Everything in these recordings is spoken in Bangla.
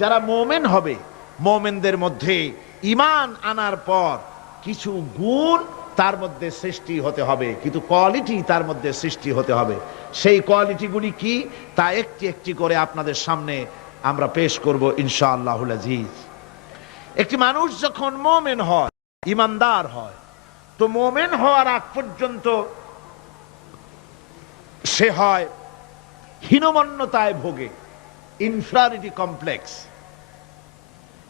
যারা মুমিন হবে, মুমিনদের মধ্যে ঈমান আনার পর কিছু গুণ তার মধ্যে সৃষ্টি হতে হবে, কিন্তু কোয়ালিটি তার মধ্যে সৃষ্টি হতে হবে। সেই কোয়ালিটিগুলি কি তা একটি একটি করে আপনাদের সামনে আমরা পেশ করব ইনশাআল্লাহুল আজিজ। একটি মানুষ যখন মুমিন হয়, ঈমানদার হয়, তো মুমিন হওয়ার আগ পর্যন্ত সে হয় হীনমন্যতায় ভোগে, ইনফেরিয়রিটি কমপ্লেক্স,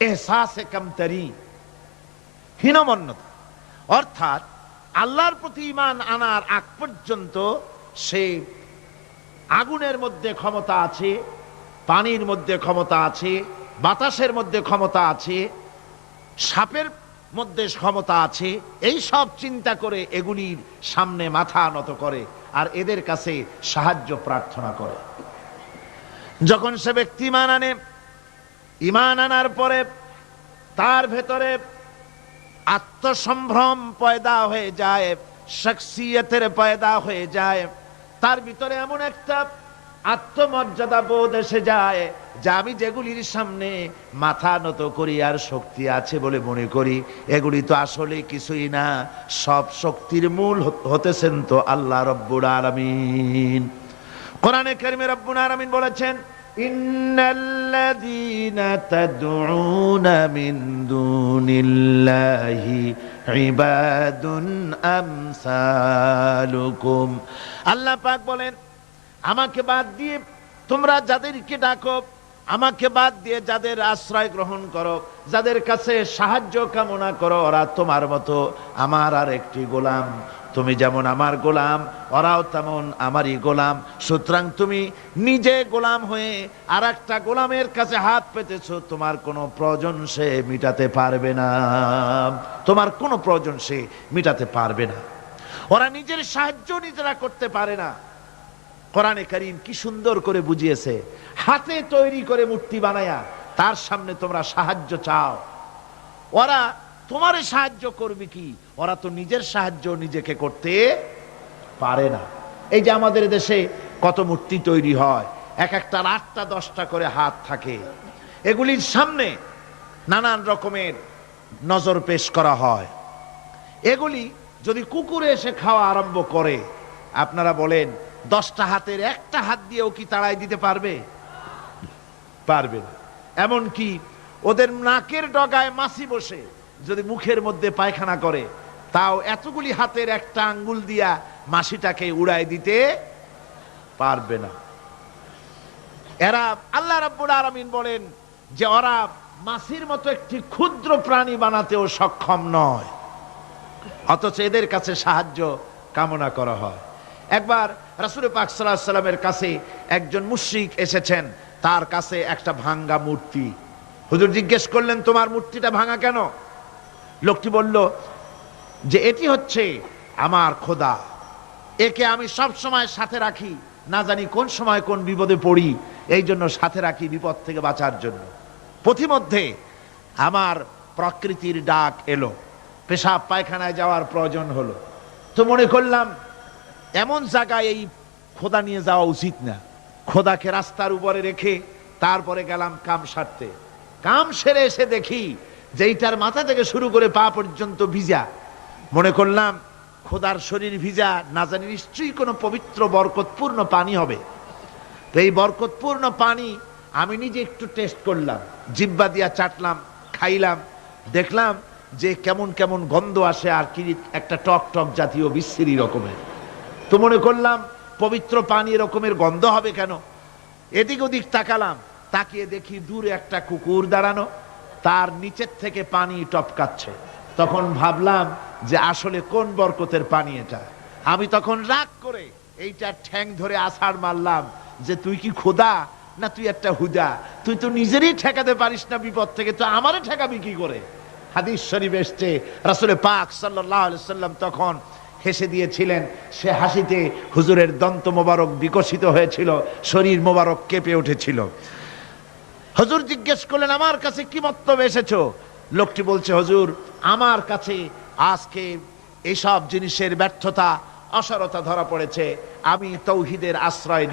এহসাসে কমতরি, হীনমন্যতা। অর্থাৎ আল্লাহর প্রতি ঈমান আনার আগ পর্যন্ত সে আগুনের মধ্যে ক্ষমতা আছে, পানির মধ্যে ক্ষমতা আছে, বাতাসের মধ্যে ক্ষমতা আছে, সাপের মধ্যে ক্ষমতা আছে, এই সব চিন্তা করে এগুলির সামনে মাথা নত করে আর এদের কাছে সাহায্য প্রার্থনা করে। যখন সে ব্যক্তি ঈমান আনে, ঈমান আনার পরে তার ভেতরে আত্মসম্ভ্রম পয়দা হয়ে যায়, শখসিয়তের পয়দা হয়ে যায়, তার ভিতরে এমন একটা আত্মমর্যাদা বোধ এসে যায় যে আমি যেগুলির সামনে মাথা নত করি আর শক্তি আছে বলে মনে করি, এগুলি তো আসলে কিছুই না, সব শক্তির মূল হতেছেন তো আল্লাহ রব্বুল আলামিন। কোরআনে কারিমে রব্বুল আলামিন বলেছেন, ইন্নাল্লাযীনা তাদউনা মিন দুনিল্লাহি ইবাদুন আমসালুকুম। আল্লাহ পাক বলেন, আমাকে বাদ দিয়ে তোমরা যাদেরকে ডাকো, আমাকে বাদ দিয়ে যাদের আশ্রয় গ্রহণ করো, যাদের কাছে সাহায্য কামনা করো, ওরা তোমার মতো আমার আর একটি গোলাম। তুমি যেমন আমার গোলাম, ওরাও তেমন আমারই গোলাম। সুতরাং তুমি নিজে গোলাম হয়ে আর একটা গোলামের কাছে হাত পেতেছো, তোমার কোনো প্রয়োজন সে মিটাতে পারবে না, তোমার কোনো প্রয়োজন সে মিটাতে পারবে না। ওরা নিজের সাহায্য নিজেরা করতে পারে না। কোরআনে কারীম কি সুন্দর করে বুঝিয়েছে, হাতে তৈরি করে মূর্তি বানায়া তার সামনে তোমরা সাহায্য চাও, ওরা তোমারে সাহায্য করবে কি? ওরা তো নিজের সাহায্য নিজেকে করতে পারে না। এই যে আমাদের দেশে কত মূর্তি তৈরি হয়, এক একটা 8টা 10টা করে হাত থাকে, এগুলির সামনে নানান রকমের নজর পেশ করা হয়। এগুলি যদি কুকুরে এসে খাওয়া আরম্ভ করে, আপনারা বলেন 10টা হাতের একটা হাত দিয়েও কি তাড়াই দিতে পারবে? পারবে না। এমনকি ওদের নাকের ডগায় মাছি বসে যদি মুখের মধ্যে পায়খানা করে, তাও এতগুলি হাতের একটা আঙ্গুল দিয়া মাছিটাকে উড়াই দিতে পারবে না। এরা, আল্লাহ রাব্বুল আলামিন বলেন যে ওরা মাছির মতো একটি ক্ষুদ্র প্রাণী বানাতেও সক্ষম নয়, অথচ এদের কাছে সাহায্য কামনা করা হয়। একবার রাসূল পাক সাল্লাল্লাহু আলাইহি ওয়াসাল্লামের কাছে একজন মুশরিক এসেছেন, তার কাছে একটা ভাঙ্গা মূর্তি। হুজুর জিজ্ঞেস করলেন, তোমার মূর্তিটা ভাঙা কেন? লোকটি বলল যে এটি হচ্ছে আমার খোদা, একে আমি সব সময় সাথে রাখি, না জানি কোন সময় কোন বিপদে পড়ি, এই জন্য সাথে রাখি বিপদ থেকে বাঁচার জন্য। পথিমধ্যে আমার প্রকৃতির ডাক এলো, পেশাব পায়খানায় যাওয়ার প্রয়োজন হলো, তো মনে করলাম এমন জায়গায় এই খোদা নিয়ে যাওয়া উচিত না, খোদাকে রাস্তার উপরে রেখে তারপরে গেলাম কাম সারতে। কাম সেরে এসে দেখি যে এইটার মাথা থেকে শুরু করে পা পর্যন্ত ভিজা। মনে করলাম খোদার শরীর ভিজা, না জানি নিশ্চয়ই কোনো পবিত্র বরকতপূর্ণ পানি হবে। তো এই বরকতপূর্ণ পানি আমি নিজে একটু টেস্ট করলাম, জিহ্বা দিয়া চাটলাম, খাইলাম, দেখলাম যে কেমন কেমন গন্ধ আসে, আর কি একটা টক টক জাতীয় বিশ্রী রকমের। তো মনে করলাম পবিত্র পানি এরকমের গন্ধ হবে কেন? এদিক ওদিক তাকালাম, তাকিয়ে দেখি দূরে একটা কুকুর দাঁড়ানো, তার নিচের থেকে পানি টপকাচ্ছে। তখন ভাবলাম যে আসলে কোন বরকতের পানি এটা। আমি তখন রাগ করে এইটা ঠ্যাং ধরে আছাড় মারলাম যে তুই কি খোদা না তুই একটা হুদা? তুই তো নিজেরই ঠেকাতে পারিস না বিপদ থেকে, তো আমারে ঠেকাবি কি করে? হাদিস শরীফ এসছে, রাসূল পাক সাল্লাল্লাহু আলাইহি ওয়াসাল্লাম তখন হেসে দিয়েছিলেন। সে হাসিতে হুজুরের দন্ত মোবারক বিকশিত হয়েছিল, শরীর মোবারক কেঁপে উঠেছিল। হুজুর জিজ্ঞেস করলেন, আমার কাছে কি মতলবে এসেছো? লোকটি বলছে, হুজুর আমার কাছে আজকে এইসব জিনিসের ব্যর্থতা অসারতা ধরা পড়েছে, আমি তৌহিদের আশ্রয়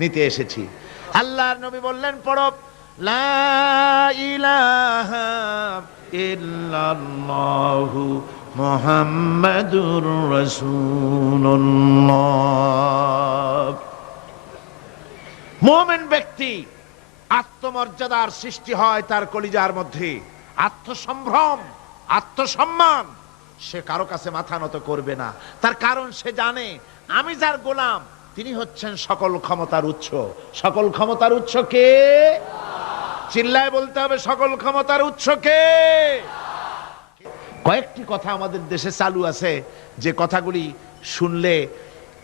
নিতে এসেছি। আল্লাহর নবী বললেন, পড়ো লা ইলাহা ইল্লাল্লাহু মুহাম্মাদুর রাসূলুল্লাহ। মুমিন ব্যক্তি আত্মমর্যাদার সৃষ্টি হয় তার কলিজার মধ্যে, আত্মসম্ভ্রম, আত্মসম্মান। সে কারো কাছে মাথা নত করবে না, তার কারণ সে জানে আমি যার গোলাম তিনি হচ্ছেন সকল ক্ষমতার উৎস। সকল ক্ষমতার উৎস কে? চিল্লায় বলতে হবে, সকল ক্ষমতার উৎস কে? কয়েকটি কথা আমাদের দেশে চালু আছে যে কথাগুলি শুনলে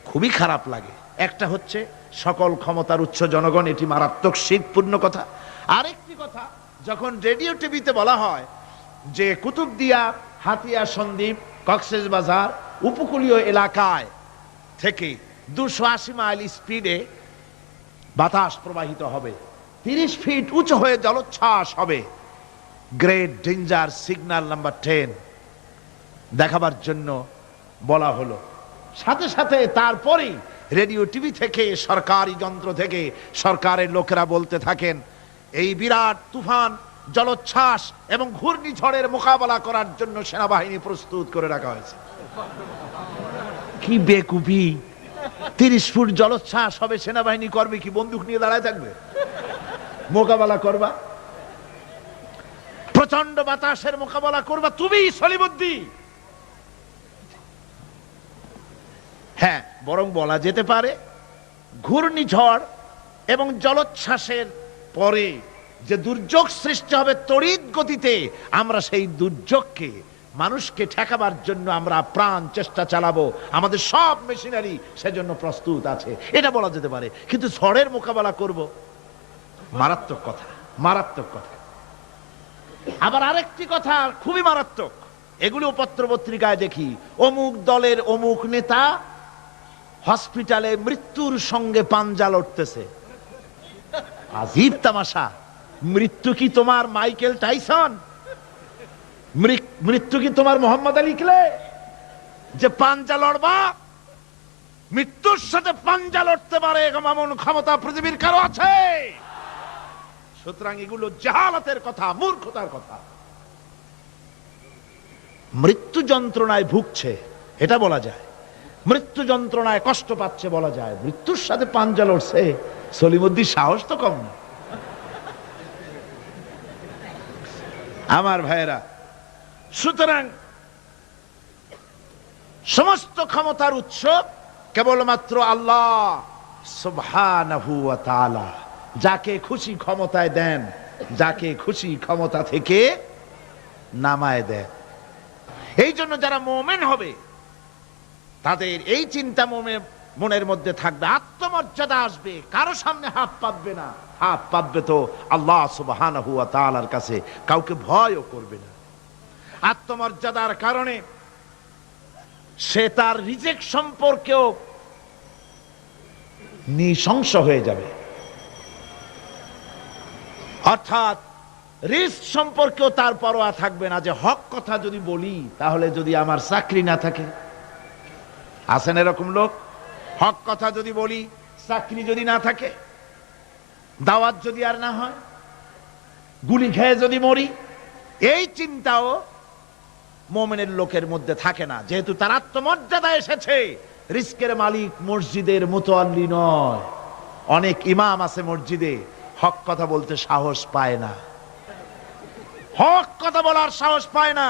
খুবই খারাপ লাগে। একটা হচ্ছে সকল ক্ষমতার উৎস জনগণ, এটি মারাত্মক শিরকপূর্ণ কথা। আরেকটি কথা, যখন রেডিও টিভিতে বলা হয় যে কুতুবদিয়া, হাতিয়া সন্দ্বীপ, কক্সবাজার উপকূলীয় এলাকায় থেকে 280 মাইল স্পিডে বাতাস প্রবাহিত হবে, 30 ফিট উঁচু হয়ে জলোচ্ছ্বাস হবে, গ্রেট ডেঞ্জার সিগন্যাল নাম্বার 10 দেখাবার জন্য বলা হলো। সাথে সাথে তারপরেই রেডিও টিভি থেকে, সরকারি যন্ত্র থেকে সরকারের লোকেরা বলতে থাকেন এই বিরাট তুফান, জলোচ্ছ্বাস এবং ঘূর্ণিঝড়ের মোকাবেলা করার জন্য সেনাবাহিনী প্রস্তুত করে রাখা হয়েছে। কি বেকুফি! 30 ফুট জলোচ্ছ্বাস হবে, সেনাবাহিনী করবে কি? বন্দুক নিয়ে দাঁড়ায় থাকবে? মোকাবেলা করবা? প্রচন্ড বাতাসের মোকাবেলা করবা তুমি সলিমুদ্দিন? হ্যাঁ, বরং বলা যেতে পারে ঘূর্ণিঝড় এবং জলোচ্ছ্বাসের পরে যে দুর্যোগ সৃষ্টি হবে তড়িৎ গতিতে, আমরা সেই দুর্যোগকে, মানুষকে ঠেকাবার জন্য আমরা প্রাণ চেষ্টা চালাবো। আমাদের সব মেশিনারি সেজন্য প্রস্তুত আছে, এটা বলা যেতে পারে। কিন্তু ঝড়ের মোকাবেলা করব, মারাত্মক কথা, মারাত্মক কথা। আবার আরেকটি কথা খুবই মারাত্মক, এগুলো পত্র পত্রিকায় দেখি, অমুক দলের অমুক নেতা হসপিটালে মৃত্যুর সঙ্গে পাঞ্জা লড়তেছে। আজীব তামাশা! মৃত্যু কি তোমার মাইকেল টাইসন? মৃত্যু কি তোমার মোহাম্মদ আলী ক্লে যে পাঞ্জা লড়বা? মৃত্যুর সাথে পাঞ্জা লড়তে পারে এমন ক্ষমতা পৃথিবীর কারো আছে? সুতরাং এগুলো জাহালাতের কথা, মূর্খতার কথা। মৃত্যু যন্ত্রণায় ভুগছে এটা বলা যায়, মৃত্যু যন্ত্রণায় কষ্ট পাচ্ছে বলা যায়, মৃত্যুর সাথে পাঞ্জা লড়ছে, সলিমুদ্দিন সাহস তো কম না। আমার ভাইয়েরা, সুতরাং সমস্ত ক্ষমতার উৎস কেবলমাত্র আল্লাহ সুবহানাহু ওয়া তাআলা। যাকে খুশি ক্ষমতায় দেন, যাকে খুশি ক্ষমতা থেকে নামায় দেন। এই জন্য যারা মুমিন হবে তাদের এই চিন্তা মনের মধ্যে থাকবে, আত্মমর্যাদা আসবে, কারো সামনে হাত পাতবে না, হাত পাতবে তো আল্লাহ সুবহানাহু ওয়া তাআলার কাছে, কাউকে ভয়ও করবে না। আত্মমর্যাদার কারণে সে তার রিজিক সম্পর্কেও নৃশংস হয়ে যাবে, অর্থাৎ রিস্ক সম্পর্কেও তার পরোয়া থাকবে না যে হক কথা যদি বলি তাহলে যদি আমার চাকরি না থাকে। আছেন এরকম লোক? হক কথা যদি বলি, চাকরি যদি না থাকে, দাওয়াত যদি আর না হয়, গুলি খেয়ে যদি মরি, এই চিন্তাও মুমিনের লোকের মধ্যে থাকে না, যেহেতু তার আত্মমর্যাদা এসেছে। রিস্কের মালিক মসজিদের মুতাল্লি নয়। অনেক ইমাম আছে মসজিদে, হক কথা বলতে সাহস পায় না, হক কথা বলার সাহস পায় না,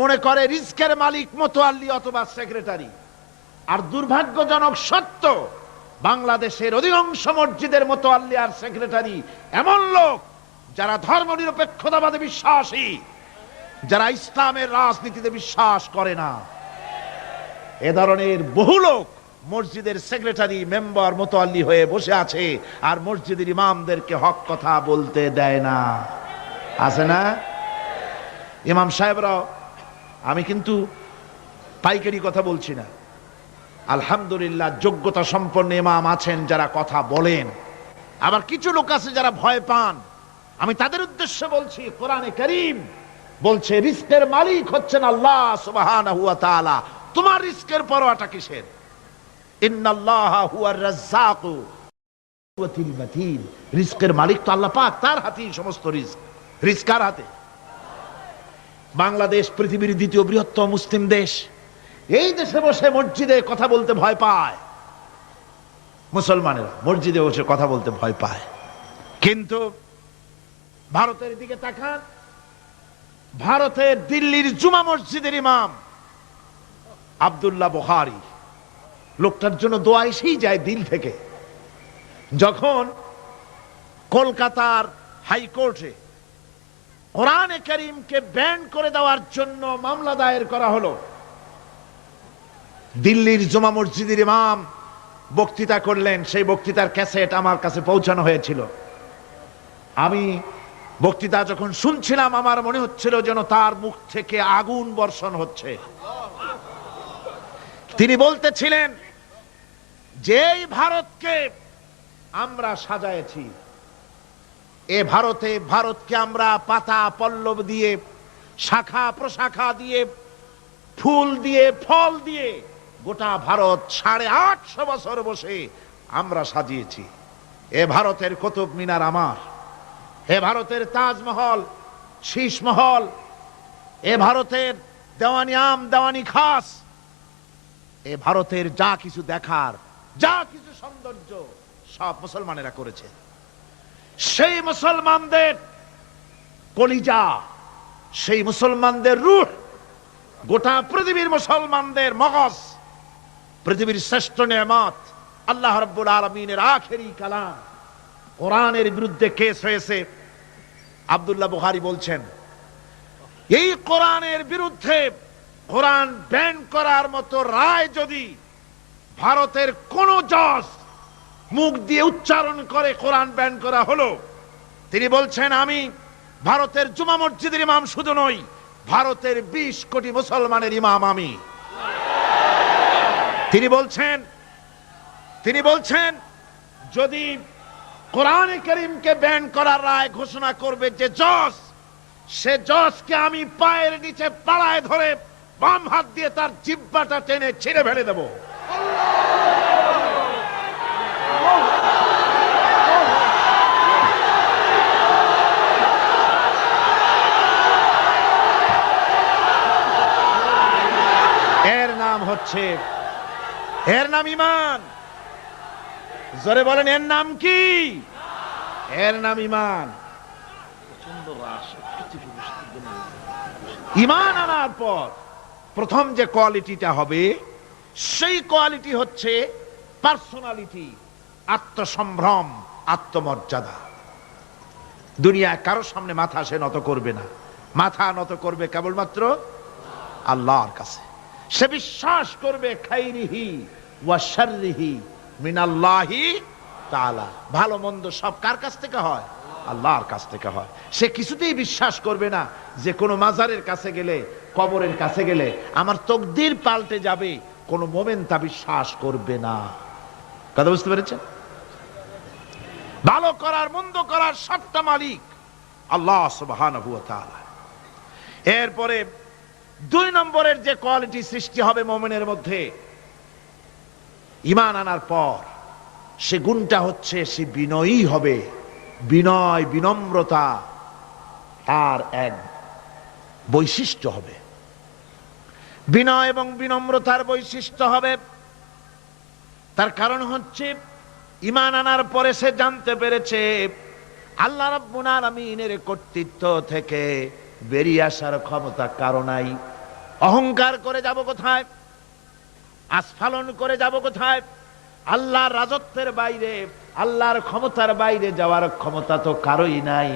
মনে করে রিস্কের মালিক মুতাল্লি অথবা সেক্রেটারি। আর দুর্ভাগ্যজনক সত্য, বাংলাদেশের অধিকাংশ মসজিদের মুতাল্লি আর সেক্রেটারি এমন লোক যারা ধর্মনিরপেক্ষতাবাদে বিশ্বাসী, যারা ইসলামের রাজনীতিতে বিশ্বাস করে না। এ ধরনের বহু লোক মসজিদের সেক্রেটারি, মেম্বার, মুতাল্লি হয়ে বসে আছে আর মসজিদের ইমামদেরকে হক কথা বলতে দেয় না। আছে না? ইমাম সাহেবরাও, আমি কিন্তু পাইকারি কথা বলছি না, আলহামদুলিল্লাহ যোগ্যতা সম্পন্ন ইমাম আছেন যারা কথা বলেন। আবার কিছু লোক আছে যারা ভয় পান, আমি তাদের উদ্দেশ্যে বলছি, কোরআনে কারীম বলছে রিস্কের মালিক হচ্ছেন আল্লাহ সুবহানাহু ওয়া তাআলা। তোমার রিস্কের পরোয়াটা কিসের? ইন্নাল্লাহা হুয়ার রাজ্জাকু রিজকের মালিক তো আল্লাহ পাক, তার হাতেই সমস্ত রিজক। রিজক কার হাতে? বাংলাদেশ পৃথিবীর দ্বিতীয় বৃহত্তম মুসলিম দেশ। এই দেশে বসে মসজিদে কথা বলতে ভয় পায় মুসলমানেরা, মসজিদে বসে কথা বলতে ভয় পায়। কিন্তু ভারতের দিকে তাকান, ভারতের দিল্লির জুমা মসজিদের ইমাম আব্দুল্লাহ বুখারী, লোকটার জন্য দোয়া এসেই যায় দিল থেকে। যখন কলকাতার হাইকোর্টে কোরআনে কারীমকে ব্যান করে দেওয়ার জন্য মামলা দায়ের করা হলো, দিল্লির জুমা মসজিদের ইমাম বক্তৃতা করলেন। সেই বক্তৃতার ক্যাসেট আমার কাছে পৌঁছানো হয়েছিল। আমি বক্তৃতা যখন শুনছিলাম আমার মনে হচ্ছিল যেন তার মুখ থেকে আগুন বর্ষণ হচ্ছে। তিনি বলতেছিলেন যে এই ভারতকে আমরা সাজায়েছি, এ ভারতকে আমরা পাতা পল্লব দিয়ে, শাখা প্রশাখা দিয়ে, ফুল দিয়ে, ফল দিয়ে গোটা ভারত 850 বছর বসে আমরা সাজিয়েছি। এ ভারতের কুতুব মিনার আমার, এ ভারতের তাজমহল, শীষমহল, এ ভারতের দেওয়ানি আম, দেওয়ানি খাস, এ ভারতের যা কিছু দেখার, যা কিছু সৌন্দর্য সব মুসলমানেরা করেছে। সেই মুসলমানদের কলিজা, সেই মুসলমানদের রূহ, গোটা পৃথিবীর মুসলমানদের মগজ, পৃথিবীর শ্রেষ্ঠ নেয়ামত আল্লাহ রাব্বুল আলামিনের আখেরি কালাম কোরআনের বিরুদ্ধে কেস হয়েছে। আব্দুল্লাহ বুখারী বলছেন, এই কোরআনের বিরুদ্ধে কোরআন ব্যান করার মতো রায় যদি ভারতের কোন জজ মুখ দিয়ে উচ্চারণ করে কোরআন ব্যান করা হলো, তিনি বলছেন আমি ভারতের জুমা মসজিদের ইমাম শুধু নই, ভারতের 20 কোটি মুসলমানের ইমাম আমি। তিনি বলছেন যদি কোরআনে কারীমকে ব্যান করার রায় ঘোষণা করবে যে জজ, সে জজকে আমি পায়ের নিচে পাড়ায় ধরে বাম হাত দিয়ে তার জিহ্বাটা টেনে ছিঁড়ে ফেলে দেব। এর নাম ঈমান। জোরে বলেন, এর নাম কি? এর নাম ঈমান। ঈমান আনার পর প্রথম যে কোয়ালিটিটা হবে, সেই কোয়ালিটি হচ্ছে পার্সোনালিটি, আত্মসম্ভ্রম, আত্মমর্যাদা। দুনিয়ায় কারো সামনে মাথা সে নত করবে না, মাথা নত করবে কেবলমাত্র আল্লাহর কাছে। সে বিশ্বাস করবে খাইরিহি ওয়া শাররিহি মিনাল্লাহি তাআলা, ভালো মন্দ সব কার কাছ থেকে হয়? আল্লাহর কাছ থেকে হয়। সে কিছুতেই বিশ্বাস করবে না যে কোনো মাজারের কাছে গেলে, কবরের কাছে গেলে আমার তকদির পাল্টে যাবে, কোন মোমেন তা বিশ্বাস করবে না। কথা বুঝতে পেরেছেন? ভালো করার মন্দ করার সবটা মালিক আল্লাহ সুবহানাহু ওয়া তাআলা। এরপরে 2 নম্বরের যে কোয়ালিটি সৃষ্টি হবে মুমিনের মধ্যে ঈমান আনার পর, সে গুণটা হচ্ছে সে বিনয়ী হবে। বিনয়, বিনম্রতা তার এক বৈশিষ্ট্য হবে। বিনয় এবং বিনম্রতার বৈশিষ্ট্য হবে। তার কারণ হচ্ছে ঈমান আনার পরে সে জানতে পেরেছে আল্লাহ রাব্বুল আলামিনের কর্তৃত্ব থেকে বেরিয়ে আসার ক্ষমতা কারো নাই। অহংকার করে যাব কোথায়? আস্ফালন করে যাব কোথায়? আল্লাহর রাজত্বের বাইরে, আল্লাহর ক্ষমতার বাইরে যাওয়ার ক্ষমতা তো কারোই নাই।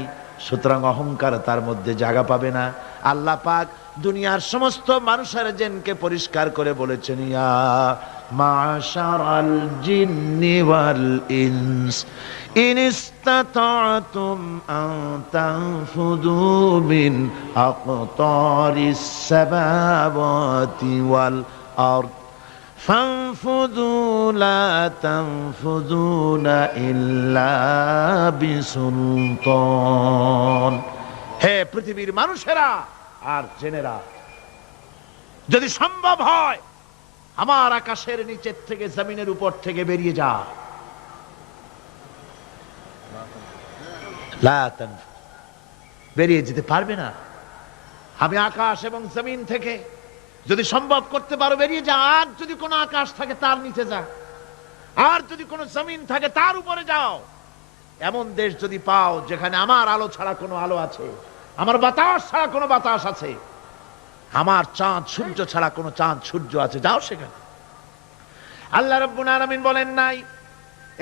সুতরাং অহংকার তার মধ্যে জায়গা পাবে না। আল্লাহ পাক দুনিয়ার সমস্ত মানুষের জিনকে পরিষ্কার করে বলেছেন, ইয়া মাশারাল জিন্নি ওয়াল ইনস ইন ইসতাতা'তুম আন তানফুযু মিন আকতারিস সামাওয়াতি ওয়াল আরদ فانفذوا لا تنفذون إلا بسلطان। হে পৃথিবীর মানুষেরা আর জেনেরা, যদি সম্ভব হয় আমার আকাশের নিচের থেকে, জমিনের উপর থেকে বেরিয়ে যা। লা তানফু, বেরিয়ে যেতে পারবে না। আমি আকাশ এবং জমিন থেকে যদি সম্ভব করতে পারো বেরিয়ে যা। আর যদি কোনো আকাশ থাকে তার নিচে যা, আর যদি কোনো জমিন থাকে তার উপরে যাও। এমন দেশ যদি পাও যেখানে আমার আলো ছাড়া কোনো আলো আছে, আমার বাতাস ছাড়া কোনো বাতাস আছে, আমার চাঁদ সূর্য ছাড়া কোনো চাঁদ সূর্য আছে, যাও সেখানে। আল্লাহ রাব্বুল আলামিন বলেন নাই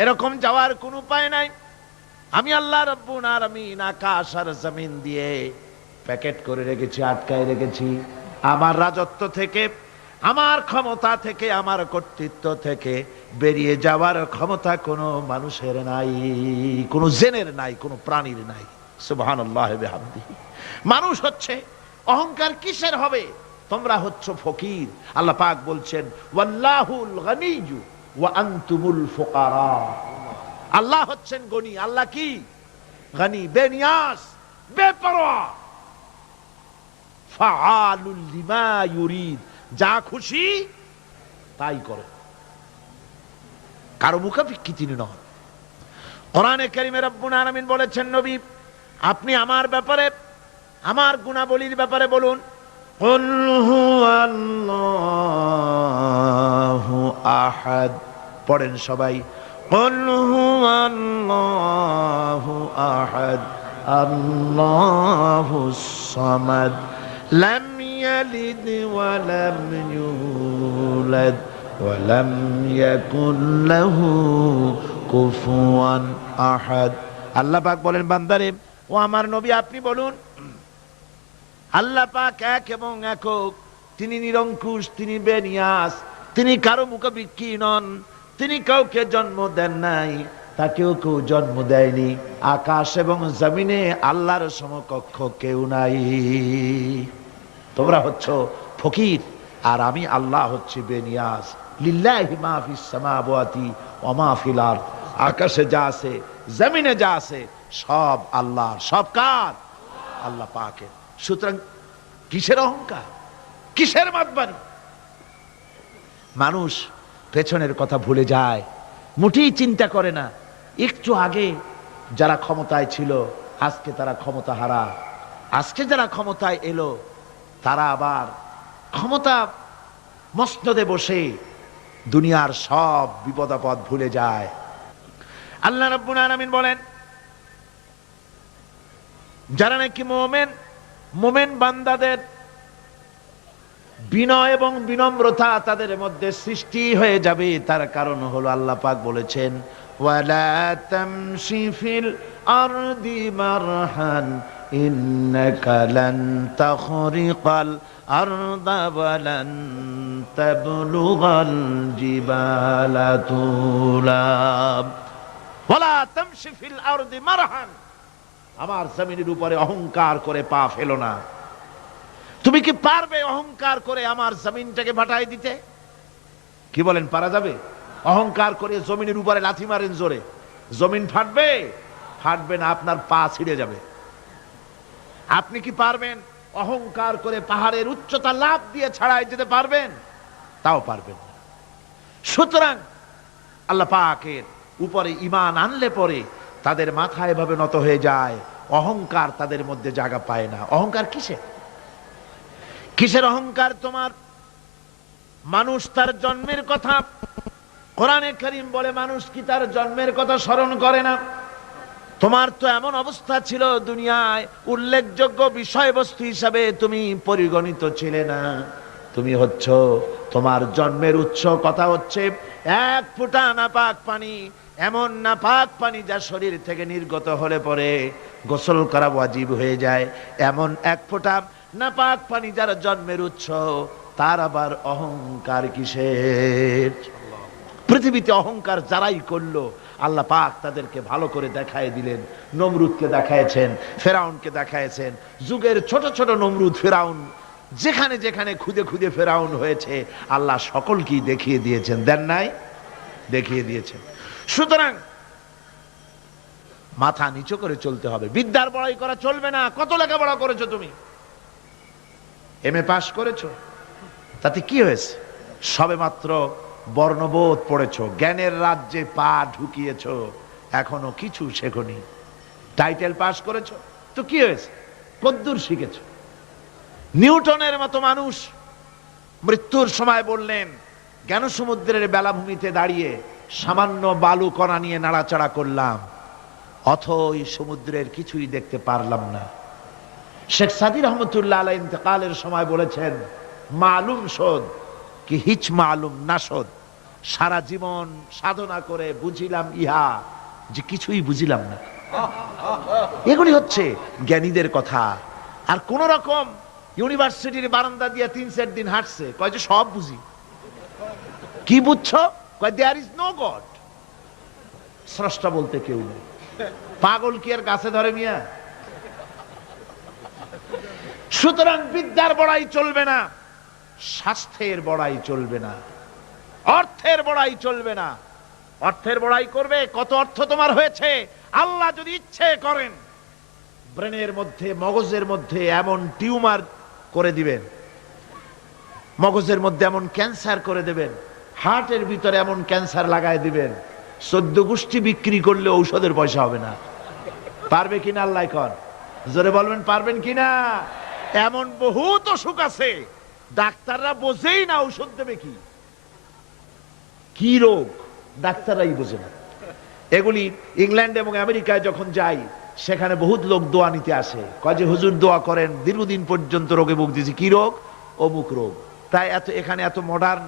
এরকম যাওয়ার কোনো উপায় নাই। আমি আল্লাহ রাব্বুল আলামিন আকাশ আর জমিন দিয়ে প্যাকেট করে রেখেছি, আটকায় রেখেছি। আমার রাজত্ব থেকে, আমার ক্ষমতা থেকে, আমার কর্তৃত্ব থেকে বেরিয়ে যাওয়ার ক্ষমতা কোনো মানুষের নাই, কোনো জিনের নাই, কোনো প্রাণীর নাই। সুবহানাল্লাহ ওয়া বিহামদিহি। মানুষ হচ্ছে অহংকার কিসের হবে? তোমরা হচ্ছ ফকির। আল্লাহ পাক বলছেন ওয়াল্লাহুল গনিয়্যু ওয়া আনতুমুল ফুকারা। আল্লাহ হচ্ছেন গনি। আল্লাহ কি? গনি, বেনিয়াস, বেপরোয়া। ফাআলুল লিমা ইউরিদ, যা খুশি তাই করে, কারো মুখাপেক্ষী তিনি নন। কোরআনে কারীমে রব্বুল আলামিন বলেছেন নবী আপনি আমার ব্যাপারে, আমার গুণাবলীর ব্যাপারে বলুন। কুল হুয়াল্লাহু আহাদ, পড়েন সবাই। কুল হুয়াল্লাহু আহাদ আল্লাহুস সামাদ লাম ইয়ালিদ ওয়া লাম ইউলাদ ওয়া লাম ইয়াকুল লাহু কুফুয়ান আহাদ। আল্লাহ পাক বলেন বান্দারে, ও আমার নবী আপনি বলুন আল্লাহ পাক এক এবং একক, তিনি নিরঙ্কুশ, তিনি বেনিয়াস, তিনি কারো মুখাপেক্ষী নন, তিনি কাউকে জন্ম দেন নাই, তাকেও কেউ জন্ম দেয়নি। আকাশ এবং জমিনে আল্লাহর সমকক্ষ কেউ নাই। তোমরা হচ্ছ ফকির আর আমি আল্লাহ হচ্ছে বেনিয়াস। লিল্লাহি মা ফিস সামাওয়াতি ওয়া মা ফিল আরদ, আকাশে যা আছে জমিনে যা আছে সব আল্লাহর। সব কার? আল্লাহ পাকের। সুতরাং কিসের অহংকার, কিসের মাতবাড়ি? মানুষ পেছনের কথা ভুলে যায়, মোটেই চিন্তা করে না। একটু আগে যারা ক্ষমতায় ছিল আজকে তারা ক্ষমতা হারা, আজকে যারা ক্ষমতায় এলো তারা আবার ক্ষমতা মসনদে বসে দুনিয়ার সব বিপদ আপদ ভুলে যায়। আল্লাহ রাব্বুল আলামিন বলেন যারা নাকি মুমিন, মুমিন বান্দাদের বিনয় এবং বিনম্রতা তাদের মধ্যে সৃষ্টি হয়ে যাবে। তার কারণ হলো আল্লাহ পাক বলেছেন ওয়ালা তামশি ফিল আরদি মারহান ইন্নাকা লান তাখরিকাল আরদা ওয়ালান তাবলুগাল জিবালা তুলা। ওয়ালা তামশি ফিল আরদি মারহান, আমার জমিনের উপরে অহংকার করে পা ফেলো না। তুমি কি পারবে অহংকার করে আমার জমিনটাকে ফাটাই দিতে? কি বলেন, পারা যাবে? অহংকার করে জমিনের উপরে লাথি মারেন জোরে, জমিন ফাটবে? ফাটবে না, আপনার পা ছিঁড়ে যাবে। আপনি কি পারবেন অহংকার করে পাহাড়ের উচ্চতা লাফ দিয়ে ছাড়াই যেতে পারবেন? তাও পারবেন না। সুতরাং আল্লাহ পাকের উপরে ঈমান আনলে পরে তাদের মাথা এভাবে নত হয়ে যায়, অহংকার তাদের মধ্যে জায়গা পায় না। অহংকার কিসের? কিসের অহংকার তোমার? মানুষ তার জন্মের কথা, কোরআনে কারীম বলে মানুষ কি তার জন্মের কথা স্মরণ করে না? তোমার তো এমন অবস্থা ছিল দুনিয়ায় উল্লেখযোগ্য বিষয়বস্তু হিসাবে তুমি পরিগণিত ছিলে না। তুমি হচ্ছ, তোমার জন্মের উৎস কথা হচ্ছে এক ফোঁটা নাপাক পানি, এমন নাপাক পানি যা শরীর থেকে নির্গত হলে পরে গোসল করা ওয়াজিব হয়ে যায়। এমন এক ফোঁটা নাপাক পানি যার জন্মের উৎস, তার আবার অহংকার কিসের? পৃথিবীতে অহংকার যারাই করলো আল্লাহ পাক তাদেরকে ভালো করে দেখায় দিলেন। নমরুদকে দেখায়ছেন, ফেরাউনকে দেখায়ছেন। যুগের ছোট ছোট নমরুদ, ফেরাউন, যেখানে যেখানে খুদে খুদে ফেরাউন হয়েছে আল্লাহ সকলকেই দেখিয়ে দিয়েছেন। দেন নাই? দেখিয়ে দিয়েছেন। সুতরাং মাথা নিচু করে চলতে হবে। বিদ্যার বড়াই করা চলবে না। কত লেখাপড়া করেছো তুমি? এমএ পাস করেছো, তাতে কি হয়েছে? সবে মাত্র বর্ণবোধ পড়েছো, জ্ঞানের রাজ্যে পা ঢুকিয়েছো, এখনো কিছু শেখনি। টাইটেল পাস করেছো তো কি হয়েছে, কদ্দুর শিখেছো? নিউটনের মতো মানুষ মৃত্যুর সময় বললেন, জ্ঞান সমুদ্রের বেলাভূমিতে দাঁড়িয়ে সামান্য বালু কণা নিয়ে নাড়াচাড়া করলাম, অথই সমুদ্রের কিছুই দেখতে পারলাম না। শেখ সাদী রহমতুল্লাহ আলাইহি ইন্তেকালের সময় বলেছেন, মালুম শোধ কি হিচ মালুম না শোধ, সারা জীবন সাধনা করে বুঝিলাম ইহা যে কিছুই বুঝিলাম না। এগুলি হচ্ছে জ্ঞানীদের কথা। আর কোন রকম ইউনিভার্সিটির বারান্দা দিয়ে 3-4 দিন হাঁটছে, কয় যে সব বুঝি। কি বুঝছো? কয় দেয়ার ইজ নো গড, স্রষ্টা বলতে কেউ নেই। পাগল কি আর গাছে ধরে মিয়া? সুতরাং বিদ্যার বড়াই চলবে না, স্বাস্থ্যের বড়াই চলবে না, অর্থের বড়াই চলবে না। অর্থের বড়াই করবে, কত অর্থ তোমার হয়েছে, আল্লাহ যদি ইচ্ছে করেন ব্রেনের মধ্যে, মগজের মধ্যে এমন টিউমার করে দিবেন, মগজের মধ্যে এমন ক্যান্সার করে দেবেন, হার্টের ভিতরে এমন ক্যান্সার লাগায় দিবেন, 14 গোষ্ঠী বিক্রি করলে ঔষধের পয়সা হবে না। পারবে কিনা আল্লাহ কর, জোরে বলবেন পারবেন কিনা? এমন বহুত অসুখ আছে ডাক্তাররা বোঝেই না ঔষধ দেবে কি, কি রোগ ডাক্তাররাই বোঝে না। এগুলি ইংল্যান্ড এবং আমেরিকায় যখন যাই, সেখানে বহুত লোক দোয়া নিতে আসে, কয় যে হুজুর দোয়া করেন, দীর্ঘদিন পর্যন্ত রোগে ভুগতেছি। কি রোগ? অমুক রোগ। তাই এখানে এত মডার্ন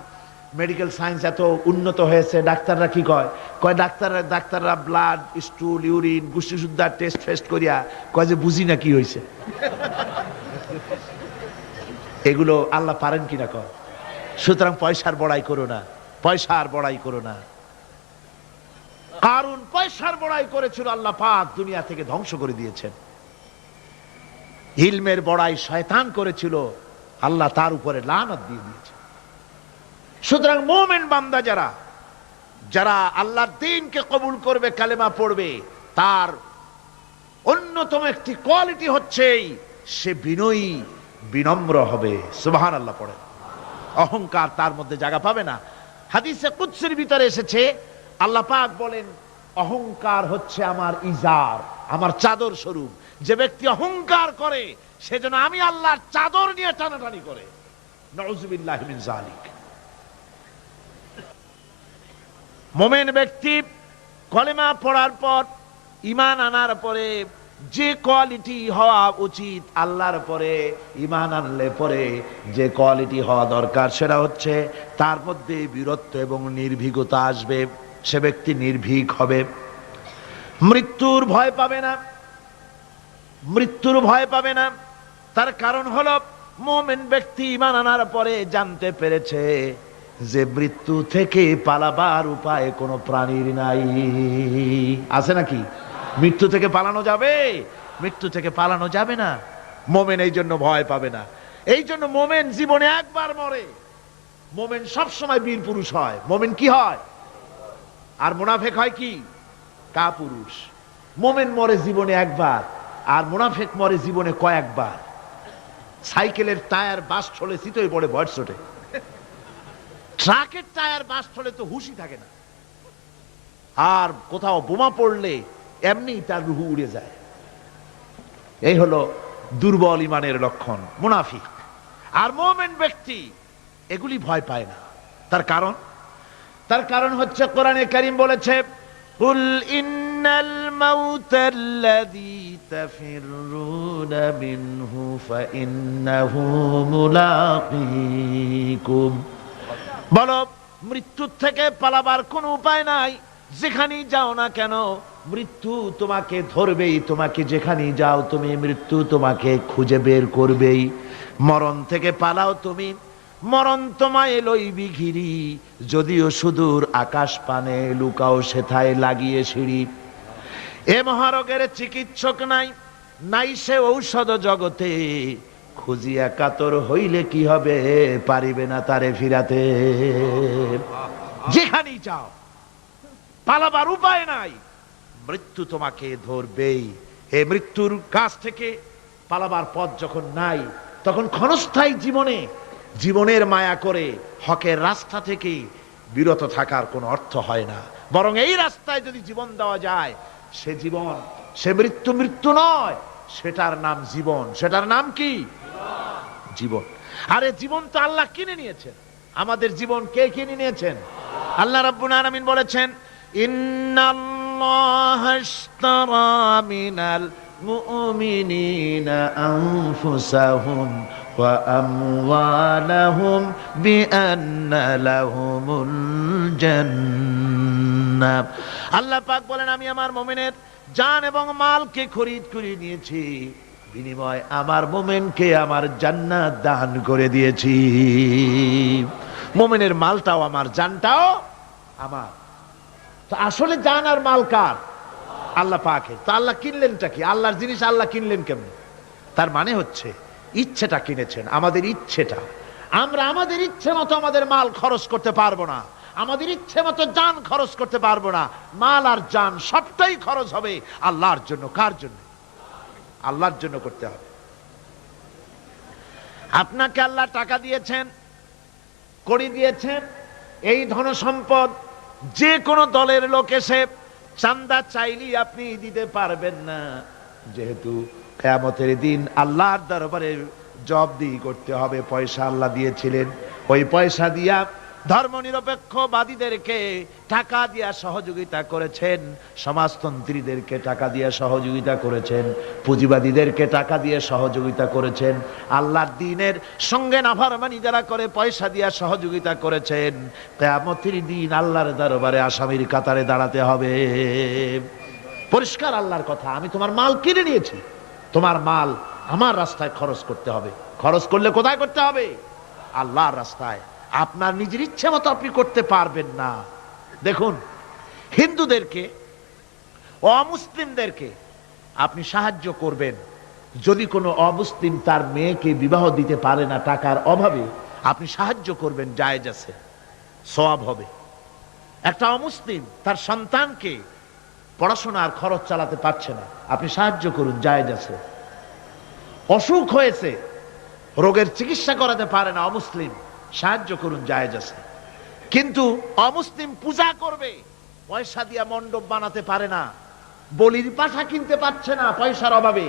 মেডিকেল সায়েন্স এত উন্নত হয়েছে, ডাক্তাররা কি কয়, কয় ডাক্তাররা ব্লাড, স্টুল, ইউরিন, গোষ্ঠী সুদ্ধা টেস্ট ফেস্ট করিয়া কয় যে বুঝি না কি হয়েছে। এগুলো আল্লাহ পারেন কিনা কয়। সুতরাং পয়সার বড়াই করো না, পয়সার বড়াই করো না। কারণ পয়সার বড়াই করেছিল, আল্লাহ পাক দুনিয়া থেকে ধ্বংস করে দিয়েছেন। ইলমের বড়াই শয়তান করেছিল, আল্লাহ তার উপরে লানত দিয়ে দিয়েছে। সুতরাং মুমিন বান্দা যারা যারা আল্লাহর দ্বীনকে কবুল করবে, কালেমা পড়বে, তার অন্যতম একটি কোয়ালিটি হচ্ছে সে বিনয়ী, বিনম্র হবে। সুবহানাল্লাহ পড়ে। অহংকার তার মধ্যে জায়গা পাবে না। হাদিসে কুদসির ভিতরে এসেছে, আল্লাহ পাক বলেন, অহংকার হচ্ছে আমার ইজার, আমার চাদর স্বরূপ। যে ব্যক্তি অহংকার করে সেজন্য আমি আল্লাহর চাদর নিয়ে টানাটানি করে। নাউযুবিল্লাহি মিন যালিক। মুমিন ব্যক্তি কলেমা পড়ার পর, ঈমান আনার পরে যে কোয়ালিটি হওয়া উচিত, আল্লাহর পরে ঈমান আনলে পরে যে কোয়ালিটি হওয়া দরকার, সেটা হচ্ছে তার মধ্যে বীরত্ব এবং নির্ভীকতা আসবে। সে ব্যক্তি নির্ভীক হবে, মৃত্যুর ভয় পাবে না, মৃত্যুর ভয় পাবে না। তার কারণ হলো মুমিন ব্যক্তি ঈমান আনার পরে জানতে পেরেছে যে মৃত্যু থেকে পালাবার উপায় কোনো প্রাণীর নাই। আছে নাকি? মৃত্যু থেকে পালানো যাবে? মৃত্যু থেকে পালানো যাবে না। মুমিন এই জন্য ভয় পাবে না। এই জন্য মুমিন জীবনে একবার মরে, মুমিন সবসময় বীর পুরুষ হয়। মুমিন কি হয়? আর মুনাফিক হয় কি? কাপুরুষ। মুমিন মরে জীবনে একবার, আর মুনাফিক মরে জীবনে কয়েকবার। সাইকেলের টায়ার বাস্ট হলে চিতই পড়ে ভয় ছোটে, ট্রাকের টায়ার বাস্ট হলে তো হুশই থাকে না, আর কোথাও বোমা পড়লে এমনি তার রুহু উড়ে যায়। এই হলো দুর্বল ইমানের লক্ষণ, মুনাফিক। আর মুমিন ব্যক্তি এগুলি ভয় পায় না। তার কারণ হচ্ছে কোরআনে কারীম বলেছে, কুল ইন্নাল মাউতাল্লাযী তাফিররুনা মিনহু ফাইন্নাহু মুলাকীকুম। বলো, মৃত্যুর থেকে পালাবার কোনো উপায় নাই। যেখানেই যাও না কেন মৃত্যু তোমাকে ধরবেই। তোমাকে যেখানেই যাও তুমি, মৃত্যু তোমাকে খুঁজে বের করবেই। মরণ থেকে পালাও তুমি, মরণ তোমায় লইবি ঘিরি। যদিও সুদূর আকাশ পানে, লুকাও সেথায় লাগিয়ে সিঁড়ি। এ মহারোগের চিকিৎসক নাই, নাই সে ঔষধ জগতে। খুঁজিয়া কাতর হইলে কি হবে, পারিবে না তারে ফিরাতে। যেখানেই যাও পালাবার উপায় নাই, মৃত্যু তোমাকে ধরবেই। এই মৃত্যুর কাছ থেকে পালাবার পথ যখন নাই, তখন ক্ষণস্থায়ী জীবনের মায়া করে হকের রাস্তা থেকে বিরত থাকার কোনো অর্থ হয় না। বরং এই রাস্তায় যদি জীবন দেওয়া যায়, সে জীবন সে মৃত্যু মৃত্যু নয়, সেটার নাম জীবন। সেটার নাম কি? জীবন। আরে জীবন তো আল্লাহ কিনে নিয়েছেন। আমাদের জীবন কে কিনে নিয়েছেন? আল্লাহ রাব্বুল আলামিন বলেছেন, ইন্নাল্লাহা আশতারা মিনাল মুমিনিনা আনফুসাহুম ওয়া আমওয়ালাহুম বিআন্না লাহুমুল জান্নাহ। আল্লাহ পাক বলেন, আমি আমার মুমিনের জান এবং মালকে খরিদ করে নিয়েছি, বিনিময় আমার মুমিনকে আমার জান্নাত দান করে দিয়েছি। মুমিনের মালটাও আমার, জানটাও আমার। তো আসলে জান আর মাল কার? আল্লাহ পাকের। তো আল্লাহ কিনলেনটা কি? আল্লাহর জিনিস আল্লাহ কিনলেন কেমন? তার মানে হচ্ছে ইচ্ছেটা কিনেছেন, আমাদের ইচ্ছেটা। আমরা আমাদের ইচ্ছে মতো আমাদের মাল খরচ করতে পারবো না, আমাদের ইচ্ছে মতো জান খরচ করতে পারবো না। মাল আর জান সবটাই খরচ হবে আল্লাহর জন্য। কার জন্য? আল্লাহর জন্য করতে হবে। আপনাকে আল্লাহ টাকা দিয়েছেন, কড়ি দিয়েছেন, এই ধন সম্পদ যে কোনো দলের লোক এসে চান্দা চাইলেই আপনি দিতে পারবেন না, যেহেতু কিয়ামতের দিন আল্লাহর দরবারে জবাবদিহি করতে হবে। পয়সা আল্লাহ দিয়েছিলেন, ওই পয়সা দিয়া ধর্মনিরপেক্ষবাদীদেরকে টাকা দিয়া সহযোগিতা করেছেন, সমাজতন্ত্রীদেরকে টাকা দিয়ে সহযোগিতা করেছেন, পুঁজিবাদীদেরকে টাকা দিয়ে সহযোগিতা করেছেন, আল্লাহর দ্বীনের সঙ্গে নাফরমানি যারা করে পয়সা দিয়া সহযোগিতা করেছেন। কিয়ামতের দিন আল্লাহর দরবারে আসামির কাতারে দাঁড়াতে হবে। পরিষ্কার আল্লাহর কথা, আমি তোমার মাল কিনে নিয়েছি, তোমার মাল আমার রাস্তায় খরচ করতে হবে। খরচ করলে কোথায় করতে হবে? আল্লাহর রাস্তায়। আপনার নিজের ইচ্ছে মতো আপনি করতে পারবেন না। দেখুন, হিন্দুদেরকে, অমুসলিমদেরকে আপনি সাহায্য করবেন, যদি কোনো অমুসলিম তার মেয়েকে বিবাহ দিতে পারে না টাকার অভাবে, আপনি সাহায্য করবেন, জায়েজ আছে, সওয়াব হবে। একটা অমুসলিম তার সন্তানকে পড়াশোনার খরচ চালাতে পারছে না, আপনি সাহায্য করুন, জায়েজ আছে। অসুখ হয়েছে, রোগের চিকিৎসা করাতে পারে না অমুসলিম, সাহায্য করুন, জায়েজ আছে। কিন্তু অমুসলিম পূজা করবে, পয়সা দিয়া মণ্ডপ বানাতে পারে না, বলির পাঠা কিনতে পারছে না পয়সার অভাবে,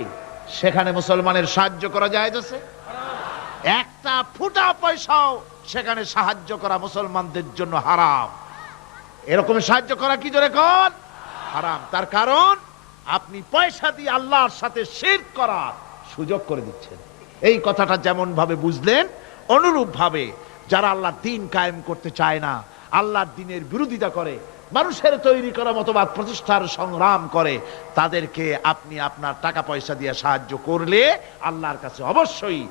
সেখানে মুসলমানের সাহায্য করা জায়েজ আছে? একটা ফুটা পয়সাও সেখানে সাহায্য করা মুসলমানদের জন্য হারাম। এরকম সাহায্য করা কি জোরে কোন? হারাম। তার কারণ আপনি পয়সা দিয়ে আল্লাহর সাথে শিরক করার সুযোগ করে দিচ্ছেন। এই কথাটা যেমন ভাবে বুঝলেন, অনুরূপ ভাবে যারা আল্লাহর দ্বীন কায়েম করতে চায় না, আল্লাহর দ্বীনের বিরোধিতা করে, মানুষের তৈরি করা মতবাদ প্রতিষ্ঠার সংগ্রাম করে, তাদেরকে আপনি আপনার টাকা পয়সা দিয়ে সাহায্য করলে আল্লাহর কাছে অবশ্যই